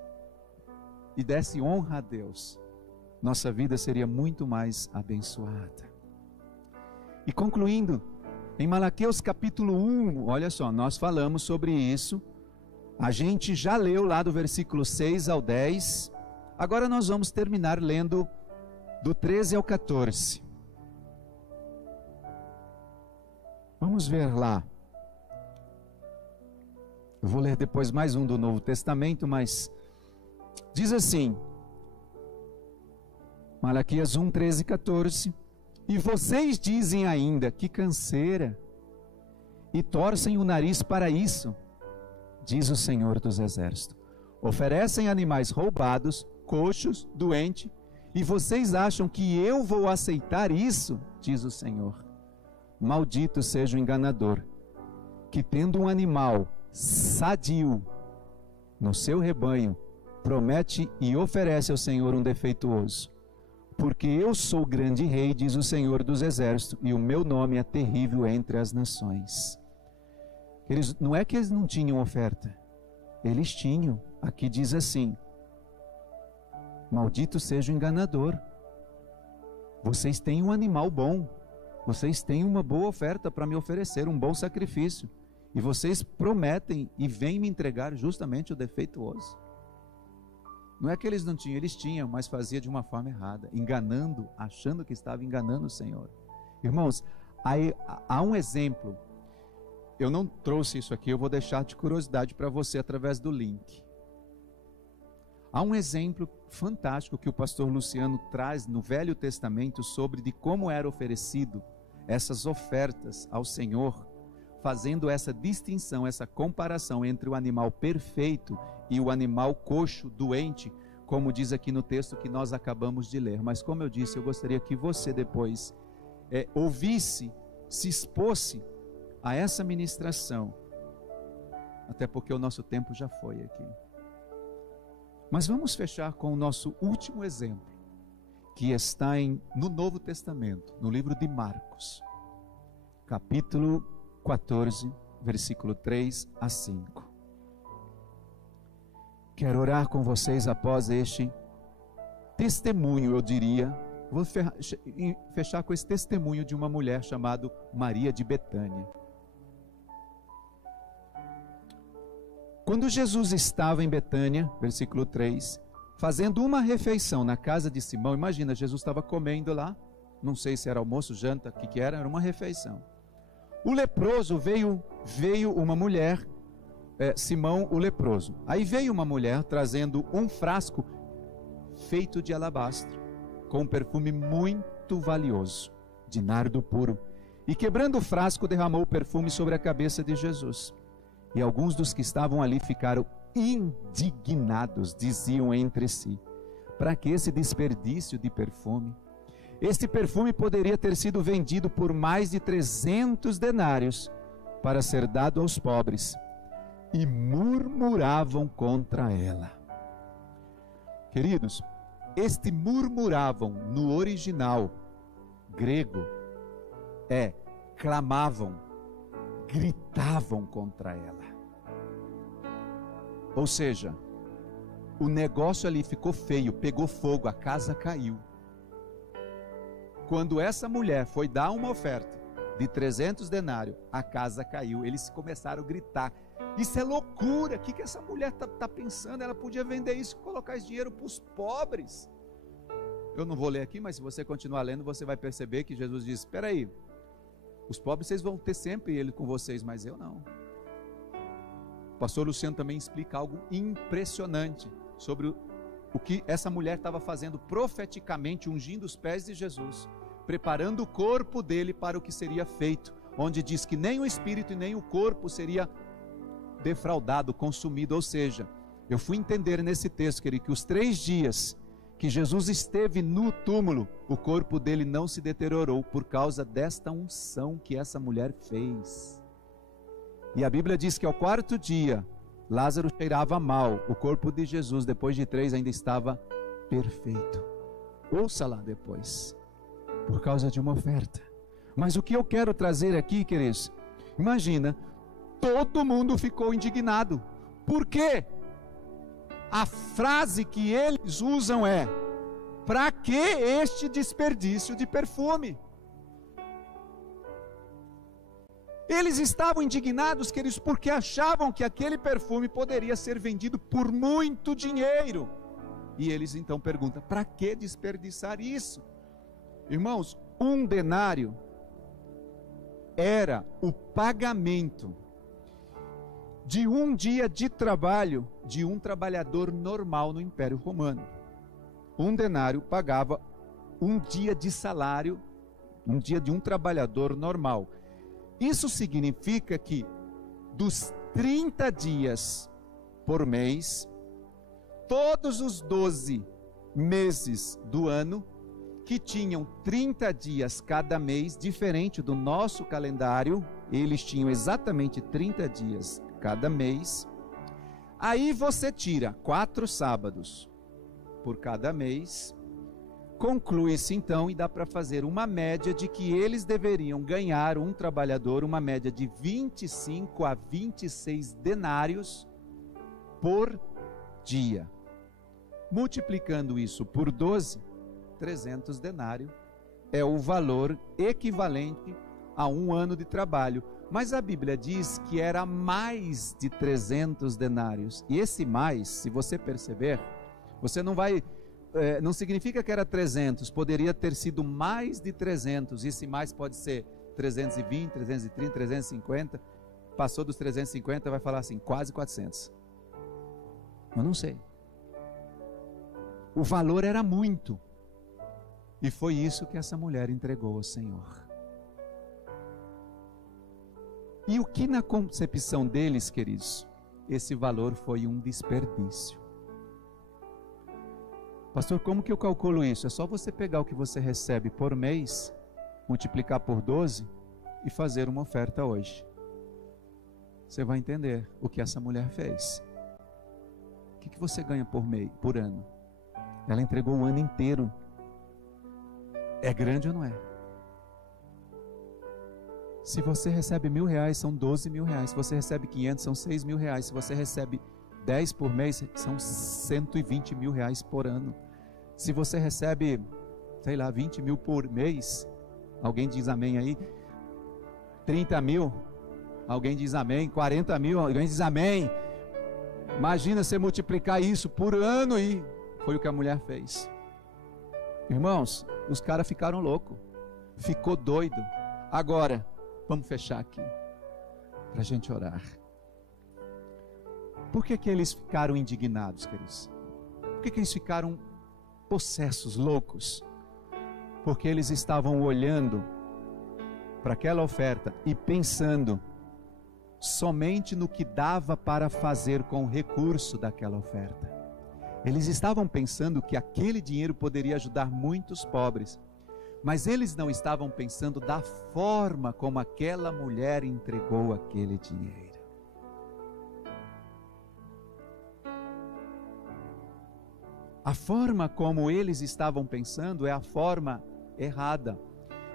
e desse honra a Deus, nossa vida seria muito mais abençoada. E concluindo, em Malaquias capítulo 1, olha só, nós falamos sobre isso, a gente já leu lá do versículo 6 ao 10, agora nós vamos terminar lendo do 13 ao 14. Vamos ver lá. Eu vou ler depois mais um do Novo Testamento, mas diz assim, Malaquias 1, 13 e 14: e vocês dizem ainda, que canseira, e torcem o nariz para isso, diz o Senhor dos Exércitos. Oferecem animais roubados, coxos, doentes, e vocês acham que eu vou aceitar isso, diz o Senhor. Maldito seja o enganador, que tendo um animal sadio no seu rebanho, promete e oferece ao Senhor um defeituoso. Porque eu sou o grande rei, diz o Senhor dos Exércitos, e o meu nome é terrível entre as nações. Não é que eles não tinham oferta, eles tinham. Aqui diz assim: maldito seja o enganador. Vocês têm um animal bom, vocês têm uma boa oferta para me oferecer, um bom sacrifício, e vocês prometem e vêm me entregar justamente o defeituoso. Não é que eles não tinham, eles tinham, mas fazia de uma forma errada, enganando, achando que estava enganando o Senhor. Irmãos, há um exemplo, eu não trouxe isso aqui, eu vou deixar de curiosidade para você através do link. Há um exemplo fantástico que o pastor Luciano traz no Velho Testamento sobre de como era oferecido essas ofertas ao Senhor, fazendo essa distinção, essa comparação entre o animal perfeito e o animal coxo, doente, como diz aqui no texto que nós acabamos de ler. Mas como eu disse, eu gostaria que você depois ouvisse, se expôsse a essa ministração, até porque o nosso tempo já foi aqui. Mas vamos fechar com o nosso último exemplo, que está no Novo Testamento, no livro de Marcos, capítulo 14, versículo 3 a 5. Quero orar com vocês após este testemunho, eu diria. Vou fechar com esse testemunho de uma mulher chamada Maria de Betânia. Quando Jesus estava em Betânia, versículo 3, fazendo uma refeição na casa de Simão, imagina, Jesus estava comendo lá, não sei se era almoço, janta, o que era uma refeição. O leproso veio uma mulher, Simão o leproso. Aí veio uma mulher trazendo um frasco feito de alabastro, com um perfume muito valioso, de nardo puro. E quebrando o frasco, derramou o perfume sobre a cabeça de Jesus. E alguns dos que estavam ali ficaram indignados, diziam entre si: para que esse desperdício de perfume? Este perfume poderia ter sido vendido por mais de 300 denários para ser dado aos pobres. E murmuravam contra ela. Queridos, este murmuravam no original grego clamavam, gritavam contra ela. Ou seja, o negócio ali ficou feio, pegou fogo, a casa caiu. Quando essa mulher foi dar uma oferta de 300 denários, a casa caiu. Eles começaram a gritar: isso é loucura, o que essa mulher está pensando? Ela podia vender isso e colocar esse dinheiro para os pobres. Eu não vou ler aqui, mas se você continuar lendo, você vai perceber que Jesus diz: espera aí, os pobres vocês vão ter sempre ele com vocês, mas eu não. O pastor Luciano também explica algo impressionante sobre o que essa mulher estava fazendo profeticamente, ungindo os pés de Jesus, preparando o corpo dele para o que seria feito, onde diz que nem o espírito e nem o corpo seria defraudado, consumido. Ou seja, eu fui entender nesse texto, querido, que os 3 dias que Jesus esteve no túmulo, o corpo dele não se deteriorou por causa desta unção que essa mulher fez. E a Bíblia diz que ao 4º dia, Lázaro cheirava mal, o corpo de Jesus, depois de 3, ainda estava perfeito. Ouça lá depois, por causa de uma oferta. Mas o que eu quero trazer aqui, queridos, imagina, todo mundo ficou indignado. Por quê? A frase que eles usam é: para que este desperdício de perfume? Eles estavam indignados, queridos, porque achavam que aquele perfume poderia ser vendido por muito dinheiro. E eles então perguntam: para que desperdiçar isso? Irmãos, 1 denário era o pagamento de 1 dia de trabalho de um trabalhador normal no Império Romano. 1 denário pagava 1 dia de salário, 1 dia de um trabalhador normal. Isso significa que dos 30 dias por mês, todos os 12 meses do ano, que tinham 30 dias cada mês, diferente do nosso calendário, eles tinham exatamente 30 dias cada mês. Aí você tira 4 sábados por cada mês, conclui-se então e dá para fazer uma média de que eles deveriam ganhar, um trabalhador, uma média de 25 a 26 denários por dia. Multiplicando isso por 12, 300 denários é o valor equivalente a 1 ano de trabalho. Mas a Bíblia diz que era mais de 300 denários. E esse mais, se você perceber, você não vai... não significa que era 300, poderia ter sido mais de 300. Esse mais pode ser 320, 330, 350. Passou dos 350, vai falar assim, quase 400. Eu não sei. O valor era muito. E foi isso que essa mulher entregou ao Senhor. E o que na concepção deles, queridos, esse valor foi um desperdício. Pastor, como que eu calculo isso? É só você pegar o que você recebe por mês, multiplicar por 12 e fazer uma oferta hoje. Você vai entender o que essa mulher fez. O que você ganha por mês, por ano? Ela entregou o ano inteiro. É grande ou não é? Se você recebe R$1.000, são R$12.000. Se você recebe 500, são R$6.000. Se você recebe 10 por mês, são R$120.000 por ano. Se você recebe, sei lá, 20 mil por mês, alguém diz amém aí? 30 mil, alguém diz amém? 40 mil, alguém diz amém? Imagina você multiplicar isso por ano, e foi o que a mulher fez. Irmãos, os caras ficaram loucos, ficou doido. Agora, vamos fechar aqui, para a gente orar. Por que eles ficaram indignados, queridos? Por que eles ficaram possessos, loucos? Porque eles estavam olhando para aquela oferta e pensando somente no que dava para fazer com o recurso daquela oferta. Eles estavam pensando que aquele dinheiro poderia ajudar muitos pobres, mas eles não estavam pensando da forma como aquela mulher entregou aquele dinheiro. A forma como eles estavam pensando é a forma errada.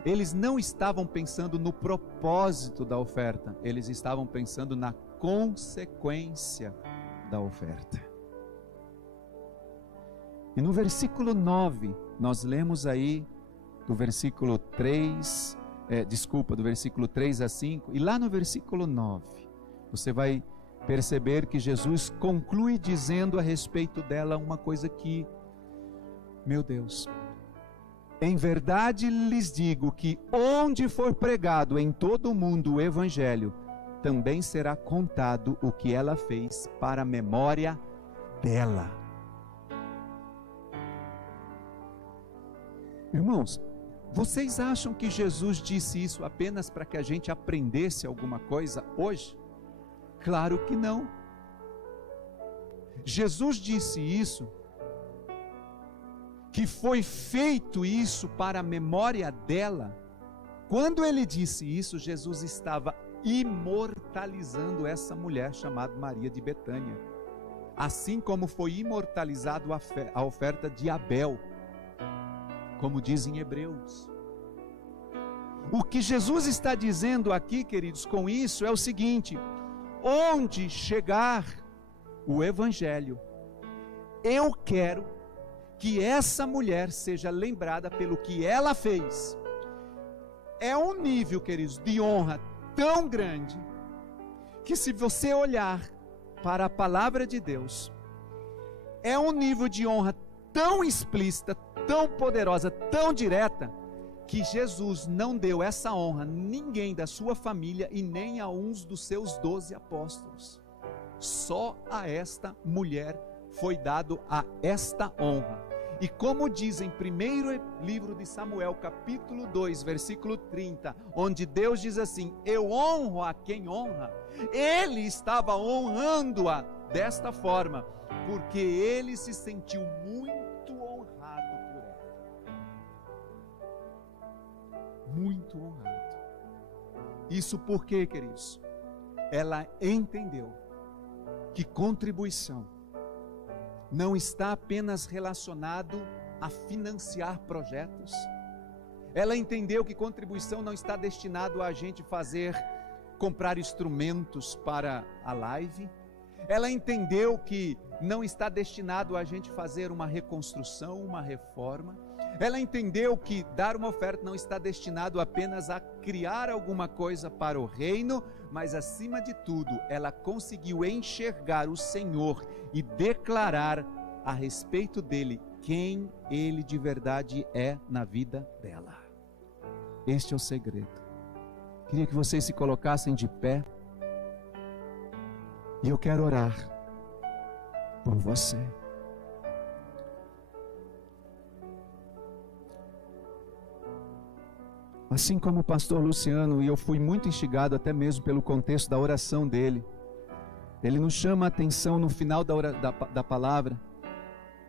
Eles não estavam pensando no propósito da oferta, eles estavam pensando na consequência da oferta. E no versículo 9, nós lemos aí, do versículo 3 a 5, e lá no versículo 9, você vai perceber que Jesus conclui dizendo a respeito dela uma coisa que, meu Deus, em verdade lhes digo que onde for pregado em todo o mundo o evangelho, também será contado o que ela fez para a memória dela. Irmãos, vocês acham que Jesus disse isso apenas para que a gente aprendesse alguma coisa hoje? Claro que não. Jesus disse isso, que foi feito isso para a memória dela. Quando ele disse isso, Jesus estava imortalizando essa mulher chamada Maria de Betânia, assim como foi imortalizado a oferta de Abel, como diz em Hebreus. O que Jesus está dizendo aqui, queridos, com isso é o seguinte: onde chegar o evangelho, eu quero que essa mulher seja lembrada pelo que ela fez. É um nível, queridos, de honra tão grande, que se você olhar para a palavra de Deus, é um nível de honra tão explícita, tão poderosa, tão direta, que Jesus não deu essa honra a ninguém da sua família e nem a uns dos seus 12 apóstolos. Só a esta mulher foi dado a esta honra. E como diz em primeiro livro de Samuel, capítulo 2, versículo 30, onde Deus diz assim: eu honro a quem honra, ele estava honrando-a desta forma, porque ele se sentiu muito honrado por ela. Muito honrado. Isso porque, queridos, ela entendeu que contribuição não está apenas relacionado a financiar projetos. Ela entendeu que contribuição não está destinado a gente comprar instrumentos para a live. Ela entendeu que não está destinado a gente fazer uma reconstrução, uma reforma. Ela entendeu que dar uma oferta não está destinado apenas a criar alguma coisa para o reino, mas acima de tudo, ela conseguiu enxergar o Senhor e declarar a respeito dele quem ele de verdade é na vida dela. Este é o segredo. Queria que vocês se colocassem de pé e eu quero orar por você. Assim como o pastor Luciano, e eu fui muito instigado até mesmo pelo contexto da oração dele, ele nos chama a atenção no final da palavra,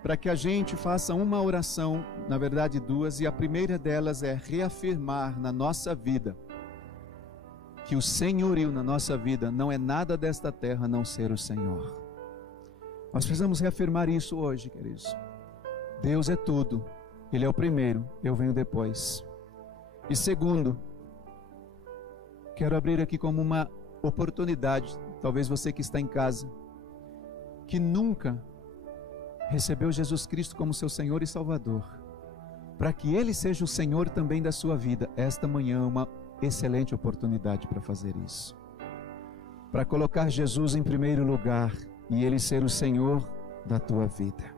para que a gente faça uma oração, na verdade duas, e a primeira delas é reafirmar na nossa vida, que o senhorio na nossa vida não é nada desta terra a não ser o Senhor. Nós precisamos reafirmar isso hoje, queridos. Deus é tudo, Ele é o primeiro, eu venho depois. E segundo, quero abrir aqui como uma oportunidade, talvez você que está em casa, que nunca recebeu Jesus Cristo como seu Senhor e Salvador, para que Ele seja o Senhor também da sua vida. Esta manhã é uma excelente oportunidade para fazer isso, para colocar Jesus em primeiro lugar e Ele ser o Senhor da tua vida.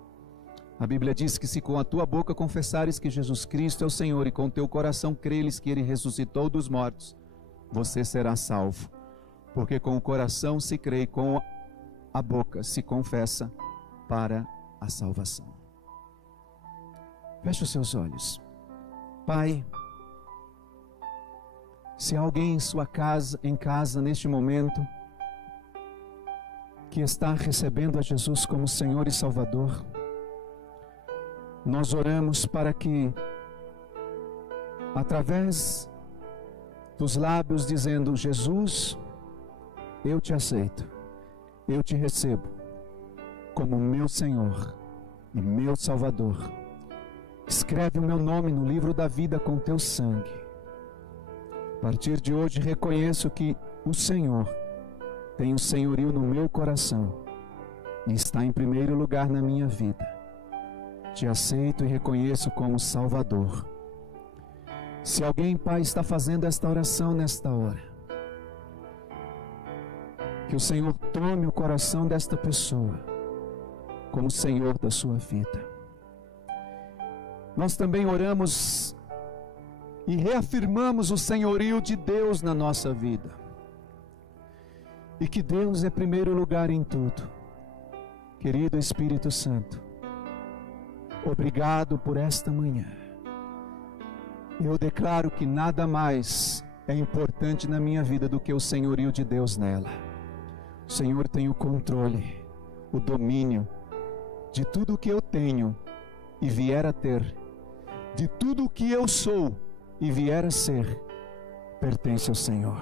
A Bíblia diz que se com a tua boca confessares que Jesus Cristo é o Senhor e com o teu coração creres que Ele ressuscitou dos mortos, você será salvo, porque com o coração se crê e com a boca se confessa para a salvação. Feche os seus olhos. Pai, Se há alguém em casa neste momento, que está recebendo a Jesus como Senhor e Salvador, nós oramos para que, através dos lábios dizendo: Jesus, eu te aceito, eu te recebo como meu Senhor e meu Salvador. Escreve o meu nome no livro da vida com teu sangue. A partir de hoje reconheço que o Senhor tem o senhorio no meu coração e está em primeiro lugar na minha vida. Te aceito e reconheço como Salvador. Se alguém, Pai, está fazendo esta oração nesta hora, que o Senhor tome o coração desta pessoa como Senhor da sua vida. Nós também oramos e reafirmamos o senhorio de Deus na nossa vida. E que Deus é primeiro lugar em tudo. Querido Espírito Santo, obrigado por esta manhã. Eu declaro que nada mais é importante na minha vida do que o senhorio de Deus nela. O Senhor tem o controle, o domínio de tudo o que eu tenho e vier a ter, de tudo o que eu sou e vier a ser, pertence ao Senhor.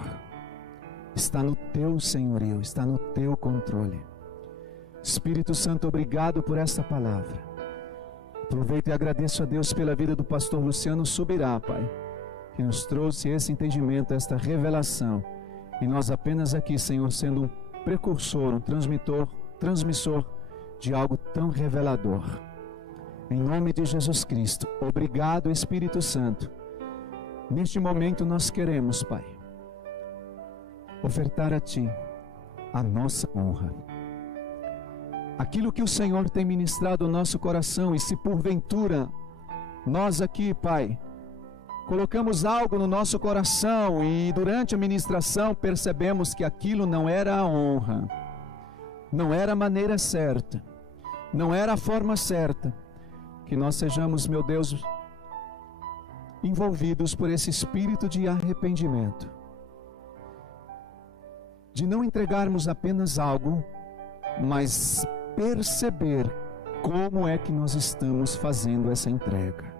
Está no teu senhorio, está no teu controle. Espírito Santo, obrigado por esta palavra. Aproveito e agradeço a Deus pela vida do pastor Luciano Subirá, Pai, que nos trouxe esse entendimento, esta revelação. E nós apenas aqui, Senhor, sendo um precursor, um transmissor de algo tão revelador. Em nome de Jesus Cristo, obrigado, Espírito Santo. Neste momento nós queremos, Pai, ofertar a Ti a nossa honra. Aquilo que o Senhor tem ministrado ao nosso coração, e se porventura nós aqui, Pai, colocamos algo no nosso coração e durante a ministração percebemos que aquilo não era a honra, não era a maneira certa, não era a forma certa, que nós sejamos, meu Deus, envolvidos por esse espírito de arrependimento, de não entregarmos apenas algo, mas perceber como é que nós estamos fazendo essa entrega.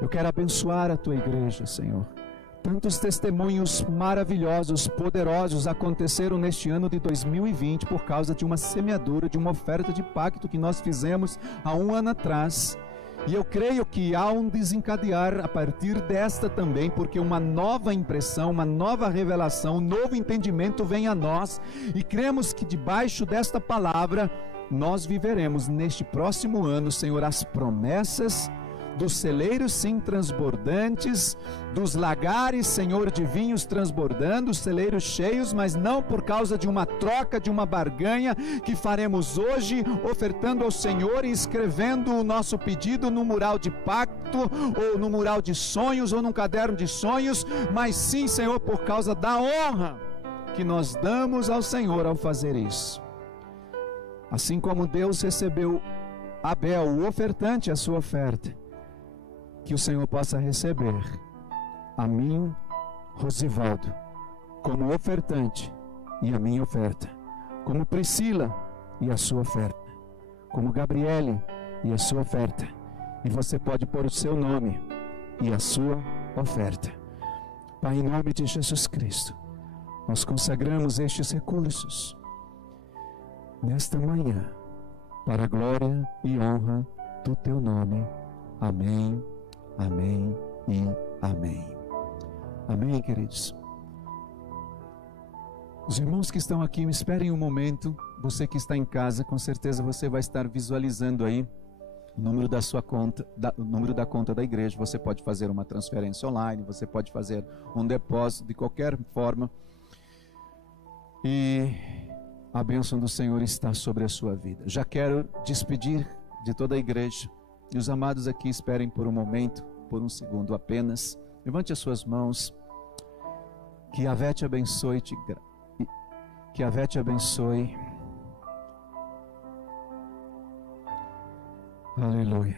Eu quero abençoar a Tua igreja, Senhor. Tantos testemunhos maravilhosos, poderosos aconteceram neste ano de 2020 por causa de uma semeadura, de uma oferta de pacto que nós fizemos há um ano atrás. E eu creio que há um desencadear a partir desta também, porque uma nova impressão, uma nova revelação, um novo entendimento vem a nós, e cremos que debaixo desta palavra nós viveremos neste próximo ano, Senhor, as promessas dos celeiros sim transbordantes, dos lagares, Senhor, de vinhos transbordando, os celeiros cheios, mas não por causa de uma troca, de uma barganha que faremos hoje, ofertando ao Senhor e escrevendo o nosso pedido no mural de pacto, ou no mural de sonhos, ou num caderno de sonhos, mas sim, Senhor, por causa da honra que nós damos ao Senhor ao fazer isso. Assim como Deus recebeu Abel, o ofertante, a sua oferta, que o Senhor possa receber a mim, Rosivaldo, como ofertante, e a minha oferta, como Priscila e a sua oferta, como Gabriele e a sua oferta, e você pode pôr o seu nome e a sua oferta. Pai, em nome de Jesus Cristo, nós consagramos estes recursos nesta manhã para a glória e honra do Teu nome. Amém. Amém e amém. Amém, queridos. Os irmãos que estão aqui, me esperem um momento. Você que está em casa, com certeza você vai estar visualizando aí o número da sua conta, o número da conta da igreja. Você pode fazer uma transferência online, você pode fazer um depósito de qualquer forma. E a bênção do Senhor está sobre a sua vida. Já quero despedir de toda a igreja. E os amados aqui esperem por um momento, por um segundo apenas. Levante as suas mãos. Que Yahvé te abençoe, que Yahvé te abençoe. Aleluia.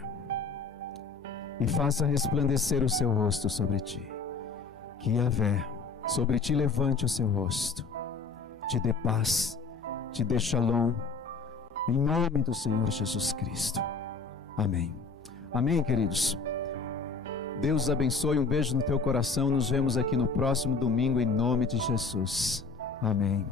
E faça resplandecer o seu rosto sobre ti. Que Yahvé sobre ti levante o seu rosto, te dê paz, te dê shalom, em nome do Senhor Jesus Cristo. Amém. Amém, queridos. Deus abençoe, um beijo no teu coração. Nos vemos aqui no próximo domingo, em nome de Jesus. Amém.